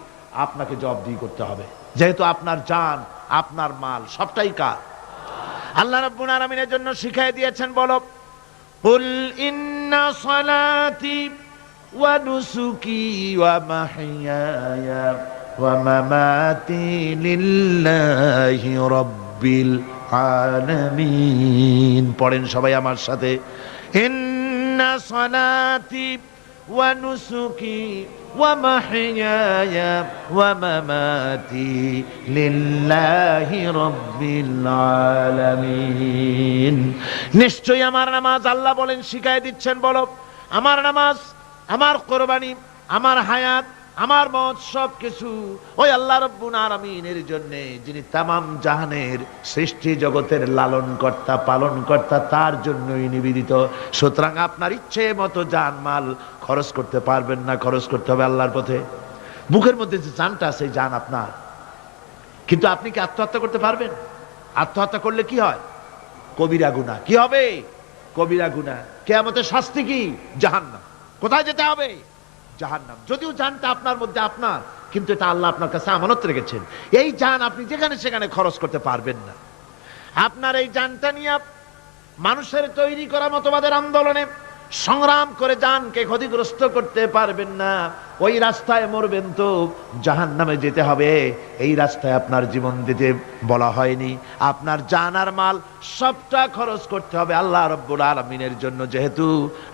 আপনাকে জবাবদিহি করতে হবে, যেহেতু আপনার জান, আপনার মাল সবটাই কার? আল্লাহ রাব্বুল আলামিনের জন্য শিখিয়ে দিয়েছেন, বলো, কুল ইন্না সালাতি ওয়া নুসুকি ওয়া মাহইয়ায়া ওয়া মামাতি লিল্লাহি রাব্বিল আলামিন। পড়েন সবাই আমার সাথে, ইন্না সালাতি ওয়া নুসুকি ওয়া মাহইয়ায়া ওয়া মামাতি লিল্লাহি রাব্বিল আলামিন। নিশ্চয়ই আমার নামাজ, আল্লাহ বলেন, শিখায় দিচ্ছেন, বলো, আমার নামাজ, আমার কোরবানি, আমার হায়াত, আমার মত সব কিছু ওই আল্লাহ রাব্বুল আলামিনের জন্য, যিনি তামাম জাহানের সৃষ্টি জগতের লালন কর্তা, পালন কর্তা, তার জন্যই নিবেদিত। সুতরাং আপনার ইচ্ছে মতো জান মাল খরচ করতে পারবেন না, খরচ করতে হবে আল্লাহর পথে। বুকের মধ্যে যে জানটা আছে, জান আপনার, কিন্তু আপনি কি আত্মহত্যা করতে পারবেন? আত্মহত্যা করলে কি হয়? কবিরা গুনাহ। কি হবে? কবিরা গুনাহ। কিয়ামতের শাস্তি কি? জাহান্নাম। কোথায় যেতে হবে? জাহান্নাম। যদিও জানটা আপনার মধ্যে আপনার, কিন্তু এটা আল্লাহ আপনার কাছে আমানত রেখেছেন। এই জান আপনি যেখানে সেখানে খরচ করতে পারবেন না। আপনার এই জানটা নিয়ে মানুষের তৈরি করা মতবাদের আন্দোলনে সংগ্রাম করে জানকে ক্ষতিগ্রস্ত করতে পারবেন না। ওই রাস্তায় মরবেন তো জাহান্নামে যেতে হবে, এই রাস্তায় আপনার জীবন দিতে বলা হয়নি। আপনার জান আর মাল সবটা খরচ করতে হবে আল্লাহ রাব্বুল আলামিনের জন্য, যেহেতু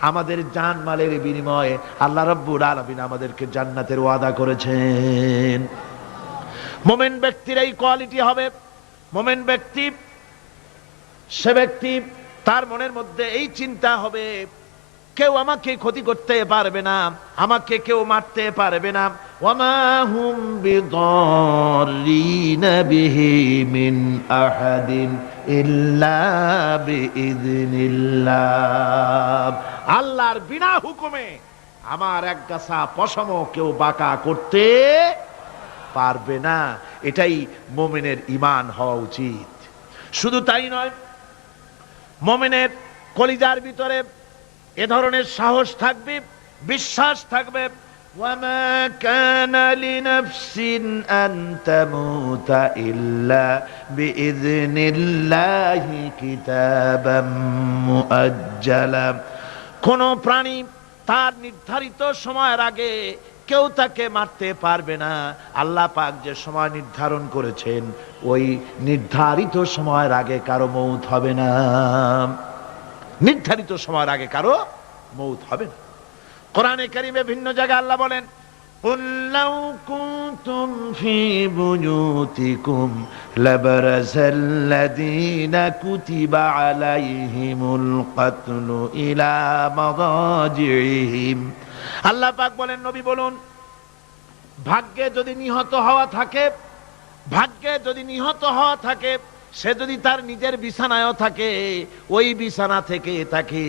আমাদের জান মালের বিনিময়ে আল্লাহ রাব্বুল আলামিন আমাদেরকে জান্নাতের ওয়াদা করেছেন। মুমিন ব্যক্তির এই কোয়ালিটি হবে। মুমিন ব্যক্তি, সে ব্যক্তি, তার মনের মধ্যে এই চিন্তা হবে, কেউ আমাকে ক্ষতি করতে পারবে না, আমাকে কেউ মারতে পারবে না। ওয়ামা হুম বিদাররিনা বিহি মিন আহাদিন ইল্লা বিইذনিল্লাহ। আল্লাহর বিনা হুকুমে আমার এক গাছা পশম কেউ বাঁকা করতে পারবে না। এটাই মুমিনের ঈমান হওয়া উচিত। শুধু তাই নয়, মুমিনের কলিজার ভিতরে এ ধরনের সাহস থাকবে, বিশ্বাস থাকবে। ওয়ামা কানা লিনাফসিন আন তামুতা ইল্লা বিইذনিল্লাহি কিতাবাম মুআজ্জালা। কোন প্রাণী তার নির্ধারিত সময়ের আগে কেউ তাকে মারতে পারবে না। আল্লাহ পাক যে সময় নির্ধারণ করেছেন, ওই নির্ধারিত সময়ের আগে কারো মৌত হবে না। নির্ধারিত সময়ের আগে কারো মৌত হবে না। কোরআনে কারিমে ভিন্ন জায়গায় আল্লাহ বলেন, قُلْ لَوْ كُنْتُمْ فِي بُيُوتِكُمْ لَبَرَزَ الَّذِينَ كُتِبَ عَلَيْهِمُ الْقَتْلُ إِلَى مَضَاجِعِهِمْ। আল্লাহ পাক বলেন, নবী বলুন, ভাগ্যে যদি নিহত হওয়া থাকে, ভাগ্যে যদি নিহত হওয়া থাকে, সে যদি তার নিজের বিছানায়ও থাকে, ওই বিছানা থেকে তাকে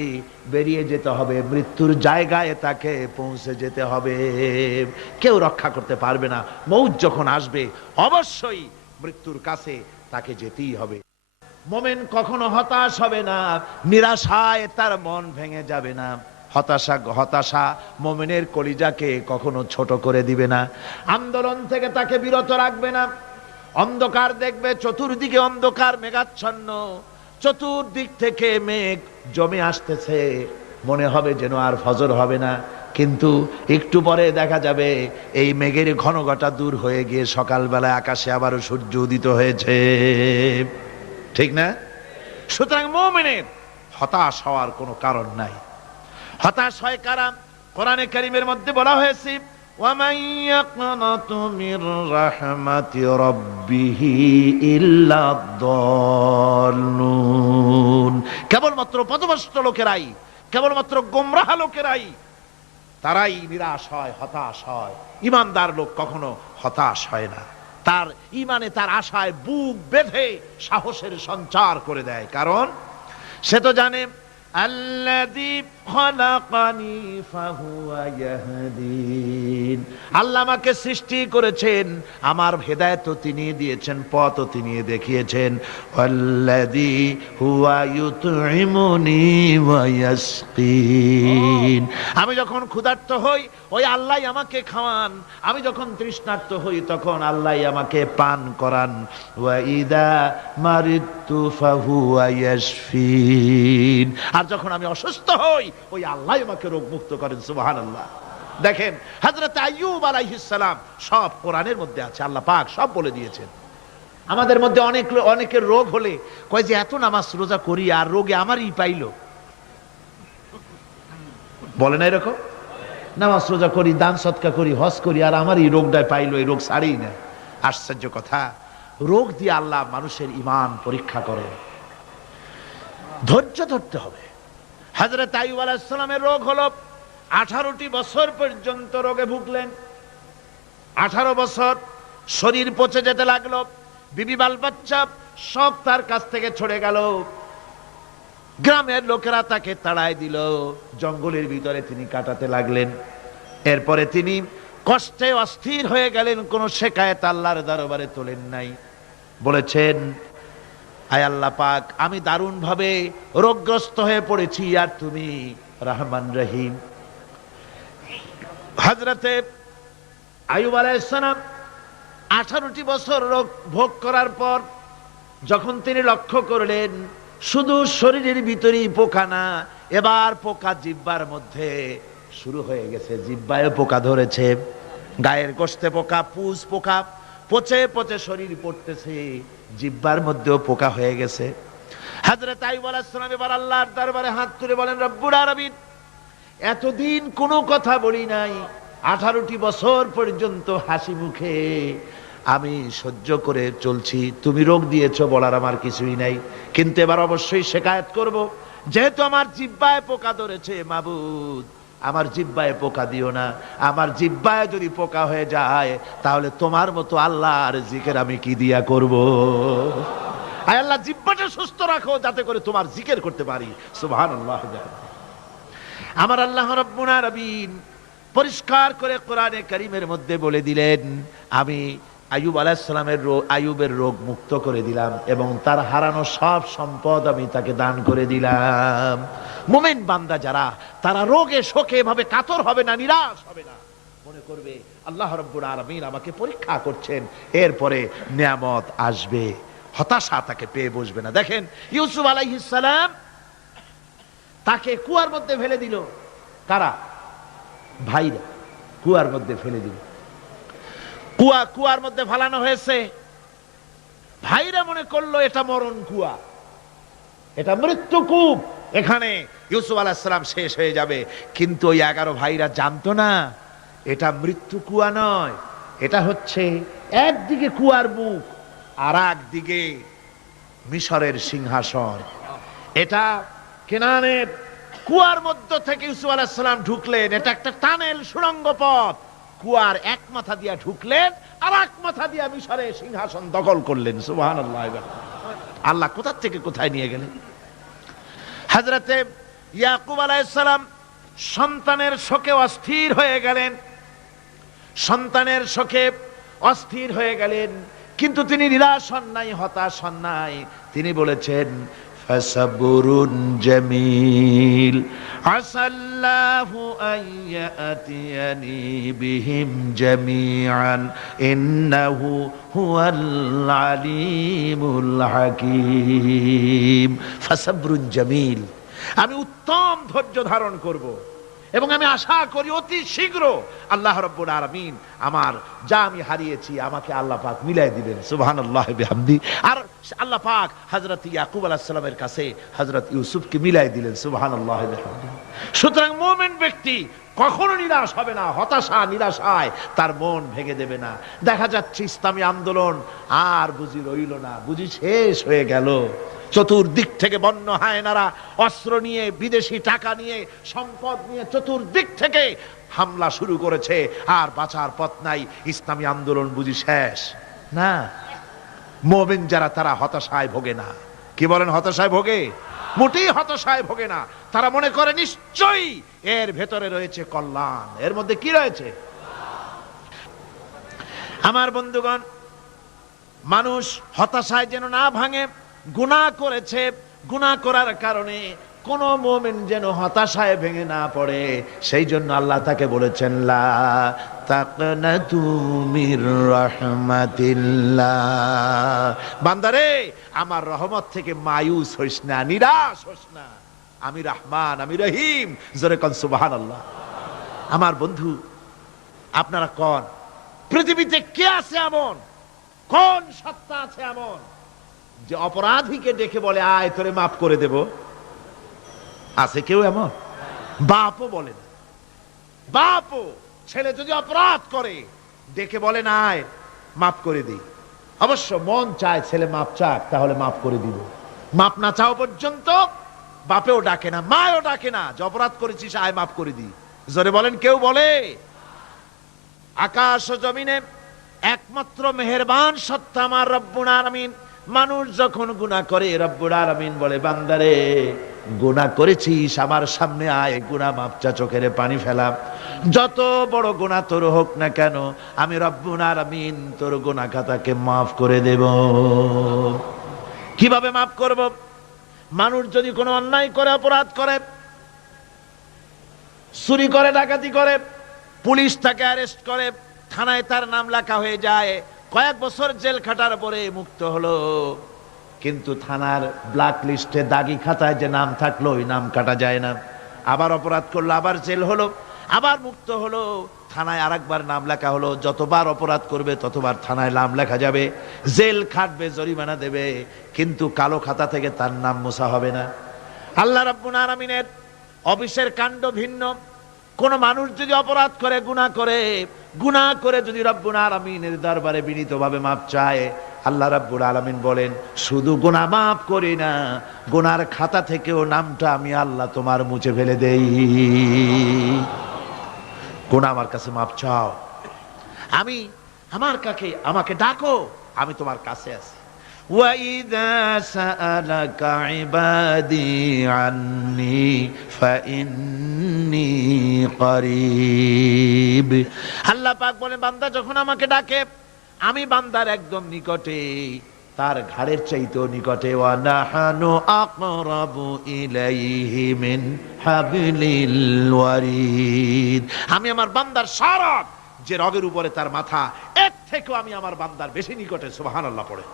বেরিয়ে যেতে হবে, মৃত্যুর জায়গায় তাকে পৌঁছে যেতে হবে। কেউ রক্ষা করতে পারবে না। মৌত যখন আসবে অবশ্যই মৃত্যুর কাছে তাকে যেতেই হবে। মুমিন কখনো হতাশ হবে না, নিরাশায় তার মন ভেঙে যাবে না। হতাশা মুমিনের কলিজাকে কখনো ছোট করে দিবে না, আন্দোলন থেকে তাকে বিরত রাখবে না। অন্ধকার দেখবে, চতুর্দিকে অন্ধকার মেঘাচ্ছন্ন, চতুর্দিক থেকে মেঘ জমে আসতেছে, মনে হবে যেন আর ফজর হবে না। কিন্তু একটু পরে দেখা যাবে এই মেঘের ঘনঘটা দূর হয়ে গিয়ে সকালবেলায় আকাশে আবারও সূর্য উদিত হয়েছে, ঠিক না? সুতরাং মুমিনের হতাশ হওয়ার কোনো কারণ নাই। হতাশ হয় কারা? কোরআনে কারীমের মধ্যে বলা হয়েছে, وَمَنْ يَقْنَطُ مِنْ رَحْمَةِ رَبِّهِ إِلَّا الضَّالُّونَ। কেবলমাত্র পথভ্রষ্ট লোকেরাই, কেবলমাত্র গোমরাহ লোকেরাই তারাই নিরাশ হয়, হতাশ হয়। ঈমানদার লোক কখনো হতাশ হয় না। তার ঈমানে, তার আশায় বুক বেঁধে সাহসের সঞ্চার করে দেয়। কারণ সে তো জানে, আল্লাযী খলাকানি ফাহুয়া ইয়াহদিন। আল্লাহ আমাকে সৃষ্টি করেছেন, আমার হেদায়েত তিনি দিয়েছেন, পথ তিনি দেখিয়েছেন। আল্লাযী হুয়া ইউতঈমুনি ওয়া ইয়াসকিন। আমি যখন ক্ষুধার্ত হই, ওই আল্লাহই আমাকে খাওয়ান। আমি যখন তৃষ্ণার্ত হই, তখন আল্লাহই আমাকে পান করান। ওয়া ইযা মারিদতু ফাহুয়া ইয়াশফিন। আর যখন আমি অসুস্থ হই, ওই আল্লাহ আমাকে রোগ মুক্ত করেন। সুবহানাল্লাহ। দেখেন হযরত আইয়ুব আলাইহিস সালাম, সব কোরআনের মধ্যে আছে, আল্লাহ পাক সব বলে দিয়েছেন। আমাদের মধ্যে অনেকের রোগ হলে কয় যে এত নামাজ রোজা করি আর রোগে আমারই পাইলো। বলে না এরকম? নামাজ রোজা করি, দান সদকা করি, হজ করি, আর আমারই রোগটাই পাইলো, এই রোগ ছাড়েই না। আশ্চর্য কথা, রোগ দিয়ে আল্লাহ মানুষের ঈমান পরীক্ষা করে। ধৈর্য ধরতে হবে। হযরত আইয়ুব আলাইহিস সালামের রোগ হলো, 18টি বছর পর্যন্ত রোগে ভুগলেন। 18 বছর শরীর পচে যেতে লাগলো, বিবি বাল বাচ্চা সব তার কাছ থেকে ছড়ে গেল। গ্রামের লোকেরা তাকে তাড়ায় দিল, জঙ্গলের ভিতরে তিনি কাটাতে লাগলেন। এরপরে তিনি কষ্টে অস্থির হয়ে গেলেন, কোনো শিকায়েত আল্লাহর দরবারে তোলেন নাই। বলেছেন, আয় আল্লাহ পাক, আমি দারুণ ভাবে রোগগ্রস্ত হয়ে পড়েছি, আর তুমি রহমান রহিম। হযরতে আইয়ুব আলাইহিস সালাম 18টি বছর রোগ ভোগ করার পর যখন তিনি লক্ষ্য করলেন শুধু শরীরের ভিতরেই পোকা না, এবার পোকা জিহ্বার মধ্যে শুরু হয়ে গেছে, জিহ্বায় পোকা ধরেছে, গায়ের গোশতে পোকা, পুজ পোকা, পচে পচে শরীর পড়তেছে, জিহ্বার মধ্যেও পোকা হয়ে গেছে। হযরত আইয়ুব আলাইহিস সালাম এবার আল্লাহর দরবারে হাত তুলে বলেন, রব্বুল আলামিন, এতদিন কোনো কথা বলি নাই, 18টি বছর পর্যন্ত হাসি মুখে আমি সহ্য করে চলছি, তুমি রোগ দিয়েছো বলার আমার কিছুই নাই, কিন্তু এবার অবশ্যই শিকায়েত করব। যেহেতু আমার জিহ্বায় পোকা ধরেছে, মাবুদ আমার জিহ্বায় পোকা দিও না। আমার জিহ্বায় যদি পোকা হয়ে যায় তাহলে তোমার মতো আল্লাহর জিকির আমি কি দিয়া করব? আয় আল্লাহ, জিহ্বাটা সুস্থ রাখো যাতে করে তোমার জিকির করতে পারি। সুবহানাল্লাহ। আমার আল্লাহ রাব্বুল আলামিন পরিষ্কার করে কোরআনে কারীমের মধ্যে বলে দিলেন, আমি আইয়ুব আলাইহিস সালামের আইয়ুবের রোগ মুক্ত করে দিলাম এবং তার হারানো সব সম্পদ আমি তাকে দান করে দিলাম। মুমিন বান্দা যারা, তারা রোগে শোকে এভাবে কাতর হবে না, নিরাশ হবে না, মনে করবে আল্লাহ রাব্বুল আলামিন আমাকে পরীক্ষা করছেন, এরপরে নিয়ামত আসবে, হতাশা তাকে পেয়ে বসবে না। দেখেন ইউসুফ আলাইহিস সালাম, তাকে কুয়ার মধ্যে ফেলে দিল। কারা? ভাইরা কুয়ার মধ্যে ফেলে দিল। কুয়ার মধ্যে ফালানো হয়েছে। ভাইরা মনে করলো এটা মরণ কুয়া, এটা মৃত্যু কূপ, এখানে ইউসুফ আলাইহিস সালাম শেষ হয়ে যাবে। কিন্তু ওই 11 ভাইরা জানতো না এটা মৃত্যু কুয়া নয়, এটা হচ্ছে একদিকে কুয়ার মুখ আর একদিকে মিশরের সিংহাসন। এটা কেনানের কুয়ার মধ্য থেকে ইউসুফ আলাইহিস সালাম ঢুকলেন, এটা একটা টানেল, সুড়ঙ্গ পথ। কুয়ার এক মাথা দিয়া ঢুকলেন, আর এক মাথা দিয়া মিশরের সিংহাসন দখল করলেন। সুবহানাল্লাহ। আল্লাহ কোথা থেকে কোথায় নিয়ে গেলেন। হযরতে ইয়াকুব আলাইহিস সালাম সন্তানের শোকে অস্থির হয়ে গেলেন, সন্তানের শোকে অস্থির হয়ে গেলেন, কিন্তু তিনি নিরাশ হন নাই, হতাশ হন নাই। তিনি বলেছেন ফাসাবরুন জামিল আসাল্লাহু আইয়াতিয়ানি বিহিম জামিআন ইন্নাহু হুয়াল আলিমুল হাকীম। ফাসাবরুন জামিল, আমি উত্তম ধৈর্য ধারণ করব এবং আমি আশা করি অতি শীঘ্র আল্লাহ রাব্বুল আলামিন আমার যা আমি হারিয়েছি আমাকে আল্লাহ পাক মিলাই দিবেন। সুবহানাল্লাহ বিহামদি। আর আল্লাহ পাক হযরত ইয়াকুব আলাইহিস সালামের কাছে হযরত ইউসুফকে মিলাই দিলেন। সুবহানাল্লাহ বিহামদি। সুতরাং মুমিন ব্যক্তি কখনো নিরাশ হবে না, হতাশা নিরাশায় তার মন ভেঙে দেবে না। দেখা যাচ্ছে ইসলামী আন্দোলন আর বুঝি রইল না, বুঝি শেষ হয়ে গেল। চতুর্দিক থেকে বন্য হায়নারা অস্ত্র নিয়ে, বিদেশি টাকা নিয়ে, সম্পদ নিয়ে চতুর্দিক থেকে হামলা শুরু করেছে, আর বাঁচার পথ নাই। ইসলামী আন্দোলন বুঝি শেষ না। মুমিন যারা, তারা হতাশায় ভোগে না। কি বলেন? হতাশায় ভোগে? মোটেই হতাশায় ভোগে না। তারা মনে করে নিশ্চয়ই এর ভেতরে রয়েছে কল্যাণ। এর মধ্যে কি রয়েছে? আমার বন্ধুগণ, মানুষ হতাশায় যেন না ভাঙে। গুনাহ করেছে, গুনাহ করার কারণে কোন মুমিন যেন হতাশায় ভেঙে না পড়ে, সেই জন্য আল্লাহ তাকে বলেছেন লা তাকনাতু মির রাহমাতিল্লাহ। বান্দারে, আমার রহমত থেকে মায়ুস হইস না, নিরাশ হইস না। আমি রহমান, আমি রহিম। জোরে কোন সুবহানাল্লাহ। আমার বন্ধু, আপনারা কোন পৃথিবীতে কে আছে এমন, কোন সত্তা আছে এমন যে অপরাধীকে ডেকে বলে আয় তোরে মাফ করে দেব? আছে কেউ এমন? বাপও বলে না। বাপও ছেলে যদি অপরাধ করে ডেকে বলে না আয় মাফ করে দিই। অবশ্য মন চায় ছেলে মাফ চাক, তাহলে মাফ করে দিব। মাফ না চাও পর্যন্ত বাপেও ডাকে না, মাও ডাকে না যে অপরাধ করেছিস আয় মাফ করে দিই। জোরে বলেন, কেউ বলে? আকাশ ও জমিনে একমাত্র মেহেরবান সত্তা আমার রব্বুল আলামিন। মানুষ যখন গুনাহ করে, রব্বুল আলামিন বলে বান্দারে গুনাহ করেছিস, আমার সামনে আয়, গুনাহ মাফ চা, চোখের পানি ফেলা। যত বড় গুনাহ তোর হোক না কেন, আমি রব্বুল আলামিন তোর গুনাহ খাতাকে মাফ করে দেব। কিভাবে মাফ করব? মানুষ যদি কোনো অন্যায় করে, অপরাধ করে, চুরি করে, ডাকাতি করে, পুলিশ তাকে অ্যারেস্ট করে, থানায় তার নাম লেখা হয়ে যায়, কয়েক বছর জেল খাটার পরে মুক্ত হলো, কিন্তু থানার ব্ল্যাক লিস্টে, দাগি খাতায় যে নাম থাকলো ওই নাম কাটা যায় না। আবার অপরাধ করলো, আবার জেল হলো, আবার মুক্ত হলো, থানায় আরেকবার নাম লেখা হলো। যতবার অপরাধ করবে ততবার থানায় নাম লেখা যাবে, জেল খাটবে, জরিমানা দেবে, কিন্তু কালো খাতা থেকে তার নাম মোছা হবে না। আল্লাহ রাব্বুল আলামিনের অফিসের কাণ্ড ভিন্ন। কোন মানুষ যদি অপরাধ করে, গুনাহ করে, গুনাহ করে যদি রব্বুল আলামিনের দরবারে বিনীতভাবে মাপ চায়, আল্লাহ রাব্বুল আলামিন বলেন শুধু গুনাহ মাফ করি না, গুনার খাতা থেকেও নামটা আমি আল্লাহ তোমার মুছে ফেলে দেই। গুনাহ আমার কাছে মাপ চাও, আমি আমাকে ডাকো, আমি তোমার কাছে আছি। وَإِذَا سَأَلَكَ عِبَادِي عَنِّي فَإِنِّي قَرِيبٌ। আল্লাহ পাক বলেন বান্দা যখন আমাকে ডাকে, আমি বান্দার একদম নিকটে, তার ঘাড়ের চাইতেও নিকটে। ওয়ানাহানু আকরাবু ইলাইহি মিন হাবলিল ওয়ারিদ। আমি আমার বান্দার সারা যে রগের উপরে তার মাথা, এর থেকেও আমি আমার বান্দার বেশি নিকটে। সুবহানাল্লাহ পড়ে।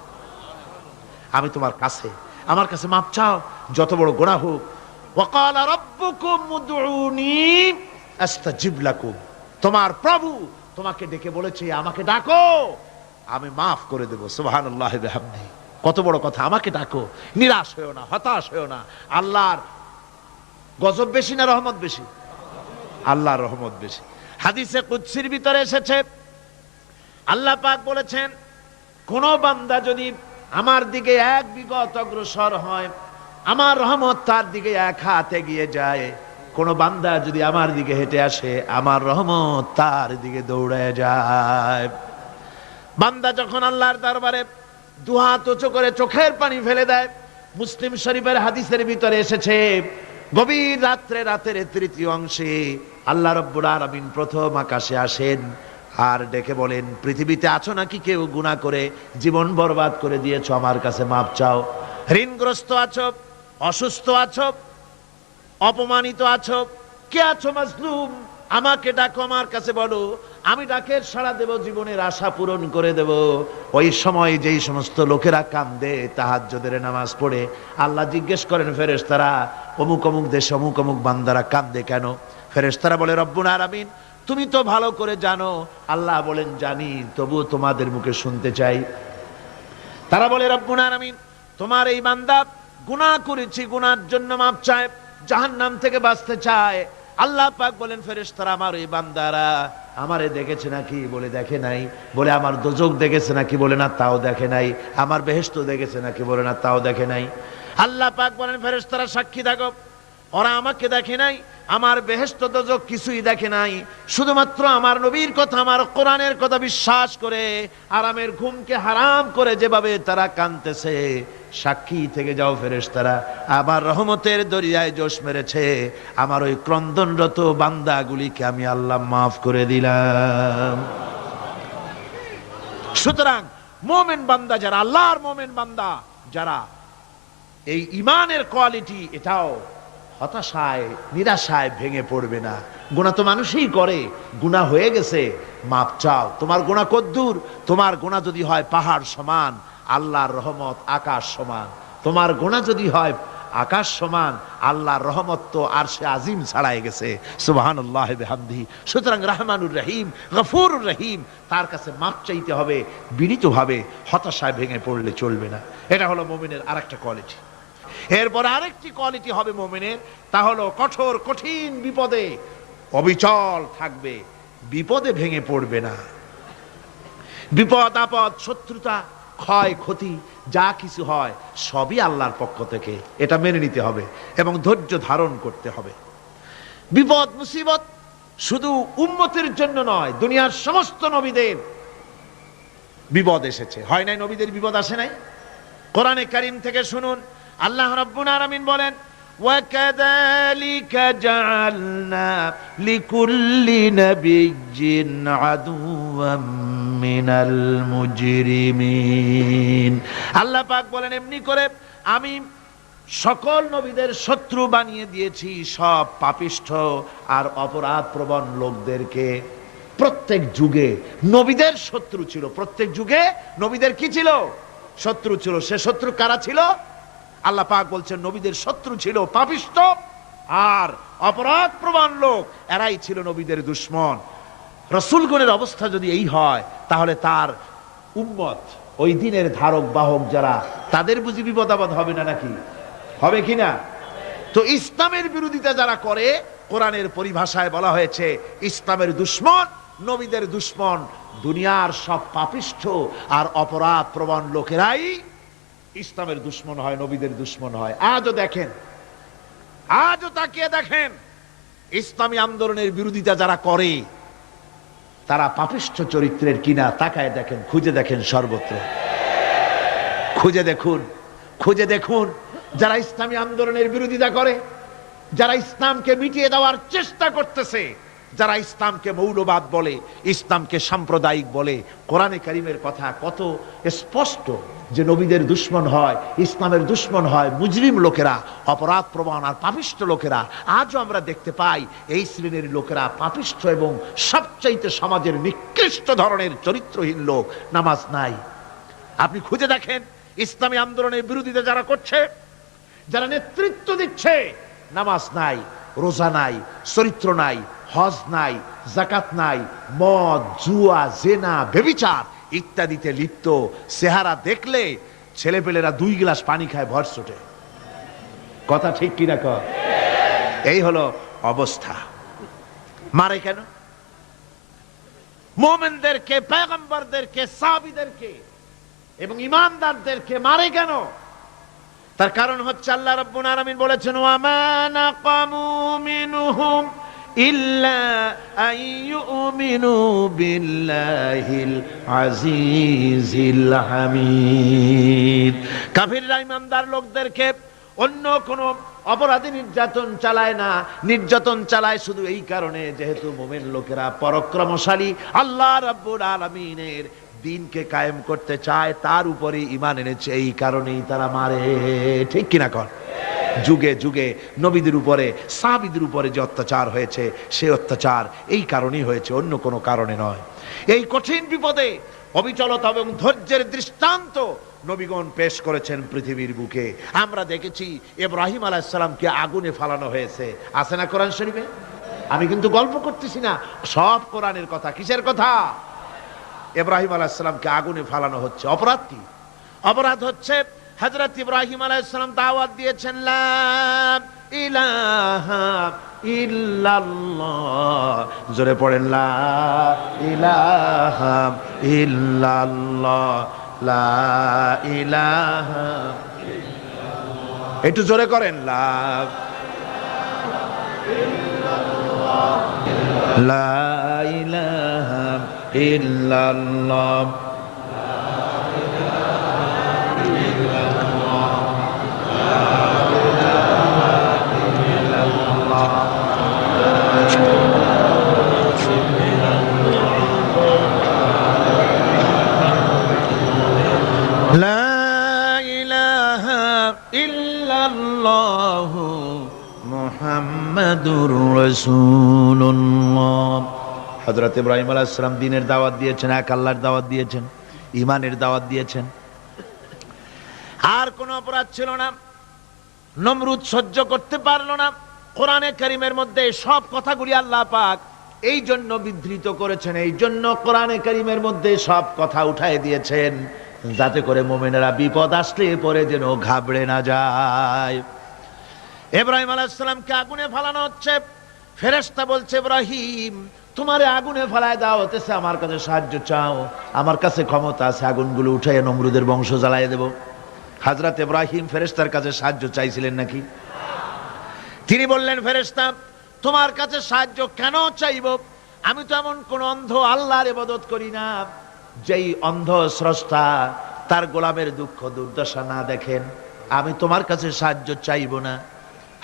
আমি তোমার কাছে, আমার কাছে মাপ চাও, যত বড় গুনাহ হোক। ওয়াকালা রাব্বুকুম উদউনি আস্তাজিব লাকুম। তোমার প্রভু তোমাকে ডেকে বলেছে আমাকে ডাকো, আমি মাফ করে দেব। সুবহানাল্লাহি ওয়া বিহামদিহি। কত বড় কথা, আমাকে ডাকো, নিরাশ হয়ো না, হতাশ হয়ো না। আল্লাহর গজব বেশি না রহমত বেশি? আল্লাহর রহমত বেশি। হাদিসে কুদসির ভিতরে এসেছে, আল্লাহ পাক বলেছেন কোন বান্দা যদি আমার দিকে এক বিগত অগ্রসর হয়, আমার রহমত তার দিকে এক হাত এগিয়ে যায়। কোন বান্দা যদি আমার দিকে হেঁটে আসে, আমার রহমত তার দিকে দৌড়ে যায়। বান্দা যখন আল্লাহর দরবারে দুহাত উঁচু করে চোখের পানি ফেলে দেয়, মুসলিম শরীফের হাদিসের ভিতরে এসেছে গভীর রাত্রে, রাতের তৃতীয় অংশে আল্লাহ রাব্বুল আলামিন প্রথম আকাশে আসেন আর ডেকে বলেন পৃথিবীতে আছো নাকি কেউ গুনাহ করে জীবন বরবাদ করে দিয়েছো, আমার কাছে মাপ চাও। ঋণগ্রস্ত আছো, অসুস্থ আছো, অপমানিত আছো, কে আছো মাজলুম, আমাকে ডাকো, আমার কাছে বলো, আমি ডাকের সাড়া দেব, জীবনের আশা পূরণ করে দেব। ওই সময় যেই সমস্ত লোকেরা কান্দে তাহাজ্জুদের নামাজ পড়ে, আল্লাহ জিজ্ঞেস করেন ফেরেশতারা, অমুক অমুক দেশে অমুক অমুক বান্দারা কান্দে কেন? ফেরেশতারা বলে রব্বুল আলামিন তুমি তো ভালো করে জানো। আল্লাহ বলেন জানি, তবু তোমাদের মুখে শুনতে চাই। তারা বলে রব্বুল আলামিন তোমার এই বান্দা গুনাহ করেছি, গুনার জন্য মাপ চায়, জাহান্নাম থেকে বাঁচতে চায়। আল্লাহ পাক বলেন ফেরেশতারা আমার এই বান্দারা আমারে দেখেছে নাকি? বলে দেখে নাই। বলে আমার দোজখ দেখেছে নাকি? বলে না, তাও দেখে নাই। আমার বেহেশত দেখেছে নাকি? বলে না, তাও দেখে নাই। আল্লাহ পাক বলেন ফেরেশতারা সাক্ষী থাকো, ওরা আমাকে দেখে নাই, আমার বেহেশত দোজখ কিছুই দেখে নাই, শুধুমাত্র আমার নবীর কথা, আমার কোরআনের কথা বিশ্বাস করে আরামের ঘুমকে হারাম করে যেভাবে তারা কাঁদতেছে, সাক্ষী থেকে যাও ফেরেশতারা, আমার রহমতের দরিয়ায় জোশ মেরেছে, আমার ওই ক্রন্দনরত বান্দাগুলিকে আমি আল্লাহ মাফ করে দিলাম। সুতরাং মুমিন বান্দা যারা, আল্লাহর মুমিন বান্দা যারা, এই ঈমানের কোয়ালিটি, এটাও হতাশায় নিরাশায় ভেঙে পড়বে না। গুনাহ তো মানুষই করে, গুনাহ হয়ে গেছে, মাপ চাও। তোমার গুনাহ কদ্দুর? তোমার গুনাহ যদি হয় পাহাড় সমান, আল্লাহর রহমত আকাশ সমান। তোমার গুনাহ যদি হয় আকাশ সমান, আল্লাহর রহমত তো আরশে আজিম ছাড়াই গেছে। সুবহানাল্লাহি বিহামদিহি। সুতরাং রহমানুর রহিম, গফুরুর রহিম, তার কাছে মাপ চাইতে হবে বিনীতভাবে, হতাশায় ভেঙে পড়লে চলবে না। এটা হলো মুমিনের আরেকটা কোয়ালিটি। এরপর আরেকটি কোয়ালিটি হবে মুমিনের, তা হলো কঠোর কঠিন বিপদে অবিচল থাকবে, বিপদে ভেঙে পড়বে না। বিপদ আপদ, শত্রুতা, ক্ষয় ক্ষতি যা কিছু হয় সবই আল্লাহর পক্ষ থেকে, এটা মেনে নিতে হবে এবং ধৈর্য ধারণ করতে হবে। বিপদ মুসিবত শুধু উম্মতের জন্য নয়, দুনিয়ার সমস্ত নবীদের বিপদ এসেছে, হয় নাই? নবীদের বিপদ আসে নাই? কোরআনে কারীম থেকে শুনুন, আল্লাহ রাব্বুল আলামিন বলেন وَكَذَلِكَ جَعَلْنَا لِكُلِّ نَبِيٍّ عَدُوًّا مِنَ الْمُجْرِمِينَ। আল্লাহ পাক বলেন এমনি করে আমি সকল নবীদের শত্রু বানিয়ে দিয়েছি, সব পাপিষ্ঠ আর অপরাধ প্রবণ লোকদেরকে। প্রত্যেক যুগে নবীদের শত্রু ছিল, প্রত্যেক যুগে নবীদের কি ছিল? শত্রু ছিল। সে শত্রু কারা ছিল? আল্লাহ পাক বলছেন নবীদের শত্রু ছিল পাপিষ্ঠ আর অপরাধ প্রবণ লোক, এরাই ছিল নবীদের দুশমন। রাসূলগণের অবস্থা যদি এই হয়, তাহলে তার উম্মত, ওই দিনের ধারক বাহক যারা, তাদের বুঝি বিপদ আপদ হবে না? নাকি হবে কিনা? তো ইসলামের বিরোধিতা যারা করে, কোরআনের পরিভাষায় বলা হয়েছে ইসলামের দুশমন, নবীদের দুশমন, দুনিয়ার সব পাপিষ্ঠ আর অপরাধ প্রবণ লোকেরাই ইসলামের দুশমন হয়, নবীদের দুশমন হয়। আজও দেখেন, আজও তাকিয়ে দেখেন, ইসলামী আন্দোলনের বিরোধিতা যারা করে তারা পাপিষ্ঠ চরিত্রের কিনা, তাকায় দেখেন, খুঁজে দেখেন, সর্বত্র খুঁজে দেখুন, খুঁজে দেখুন। যারা ইসলামী আন্দোলনের বিরোধিতা করে, যারা ইসলামকে মিটিয়ে দেওয়ার চেষ্টা করতেছে, যারা ইসলামকে মৌলবাদ বলে, ইসলামকে সাম্প্রদায়িক বলে, কোরআনে কারীমের কথা কত স্পষ্ট যে নবীদের দুশমন হয়, ইসলামের দুশমন হয় মুজরিম লোকেরা, অপরাধ প্রবণ আর পাপিষ্ঠ লোকেরা। আজও আমরা দেখতে পাই এই শ্রেণীর লোকেরা পাপিষ্ঠ এবং সবচাইতে সমাজের নিকৃষ্ট ধরনের চরিত্রহীন লোক। নামাজ নাই। আপনি খুঁজে দেখেন, ইসলামী আন্দোলনের বিরোধিতা যারা করছে, যারা নেতৃত্ব দিচ্ছে, নামাজ নাই, রোজা নাই, চরিত্র নাই, হজ নাই, যাকাত নাই, মদ, জুয়া, জেনা, ব্যভিচার ইত্যাদিতে লিপ্ত। চেহারা দেখলে ছেলেপেলেরা 2 গ্লাস পানি খায় ভরসটে। কথা ঠিক কিনা কর? এই হলো অবস্থা। মারে কেন? মুমিনদেরকে, পয়গম্বরদেরকে, সাহাবীদেরকে এবং ঈমানদারদেরকে মারে কেন? তার কারণ হচ্ছে আল্লাহ রাব্বুল আলামিন বলেছেন, ওয়া মা নাকামু মিনহুম ইল্লা আইয়ুমিনু বিল্লাহিল আজিজিল হামিদ। কাফিররা ঈমানদার লোকদেরকে অন্য কোন অপরাধী নির্যাতন চালায় না, নির্যাতন চালায় শুধু এই কারণে যেহেতু মুমিন লোকেরা পরাক্রমশালী, আল্লাহ রাব্বুল আলামিনের দিনকে কায়েম করতে চায়, তার উপরে ঈমান এনেছে, এই কারণেই তারা মারে। ঠিক কিনা কর? যুগে যুগে নবীদের উপরে, সাহাবীদের উপরে যে অত্যাচার হয়েছে, সেই অত্যাচার এই কারণেই হয়েছে, অন্য কোনো কারণে নয়। এই কঠিন বিপদে অবিচলতা এবং ধৈর্যের দৃষ্টান্ত নবীগণ পেশ করেছেন পৃথিবীর বুকে। আমরা দেখেছি ইব্রাহিম আলাইহিস সালামকে আগুনে ফালানো হয়েছে, আছে না কোরআন শরীফে? আমি কিন্তু গল্প করতেছি না, সব কোরআনের কথা। কিসের কথা? ইব্রাহিম আলাইহিস সালামকে আগুনে ফালানো হচ্ছে। অপরাধ কি? অপরাধ হচ্ছে হযরত ইব্রাহিম আলাইহিস সালাম দাওয়াত দিয়েছেন, লা ইলাহা ইল্লাল্লাহ। জোরে পড়েন, লা ইলাহা ইল্লাল্লাহ, লা ইলাহা ইল্লাল্লাহ। একটু জোরে করেন, লা ইলাহা ইল্লাল্লাহ। মুহাম্মাদুর রাসূলুল্লাহ। হযরত ইব্রাহিম আলাইহিস সালাম দ্বীনের দাওয়াত দিয়েছেন, এক আল্লাহর দাওয়াত দিয়েছেন, ঈমানের দাওয়াত দিয়েছেন। আর কোনো অপরাধ ছিল না। নমরুদ সহ্য করতে পারলো না। কোরআনে কারীমের মধ্যে সব কথাগুলি আল্লাহ পাক এই জন্য বিধৃত করেছেন, এই জন্য কোরআনে কারীমের মধ্যে সব কথা উঠায় দিয়েছেন, যাতে করে মুমিনেরা বিপদ আসলে পরে যেন ঘাবড়ে না যায়। ইব্রাহিম আলাইহিস সালামকে আগুনে ফালানো হচ্ছে। ফেরেশতা বলছে, ইব্রাহিম তোমারে আগুনে ফালায় দেওয়া হতেছে, আমার কাছে সাহায্য চাও, আমার কাছে ক্ষমতা আছে, আগুনগুলো উঠাইয়া নমরুদের বংশ জ্বালায় দেব। হযরত ইব্রাহিম ফেরেশতার কাছে সাহায্য চাইছিলেন নাকি? তিনি বললেন, ফেরেশতা তোমার কাছে সাহায্য কেন চাইব? আমি তো এমন কোন অন্ধ আল্লাহর ইবাদত করি না যেই অন্ধ স্রষ্টা তার গোলামের দুঃখ দুর্দশা না দেখেন। আমি তোমার কাছে সাহায্য চাইব না।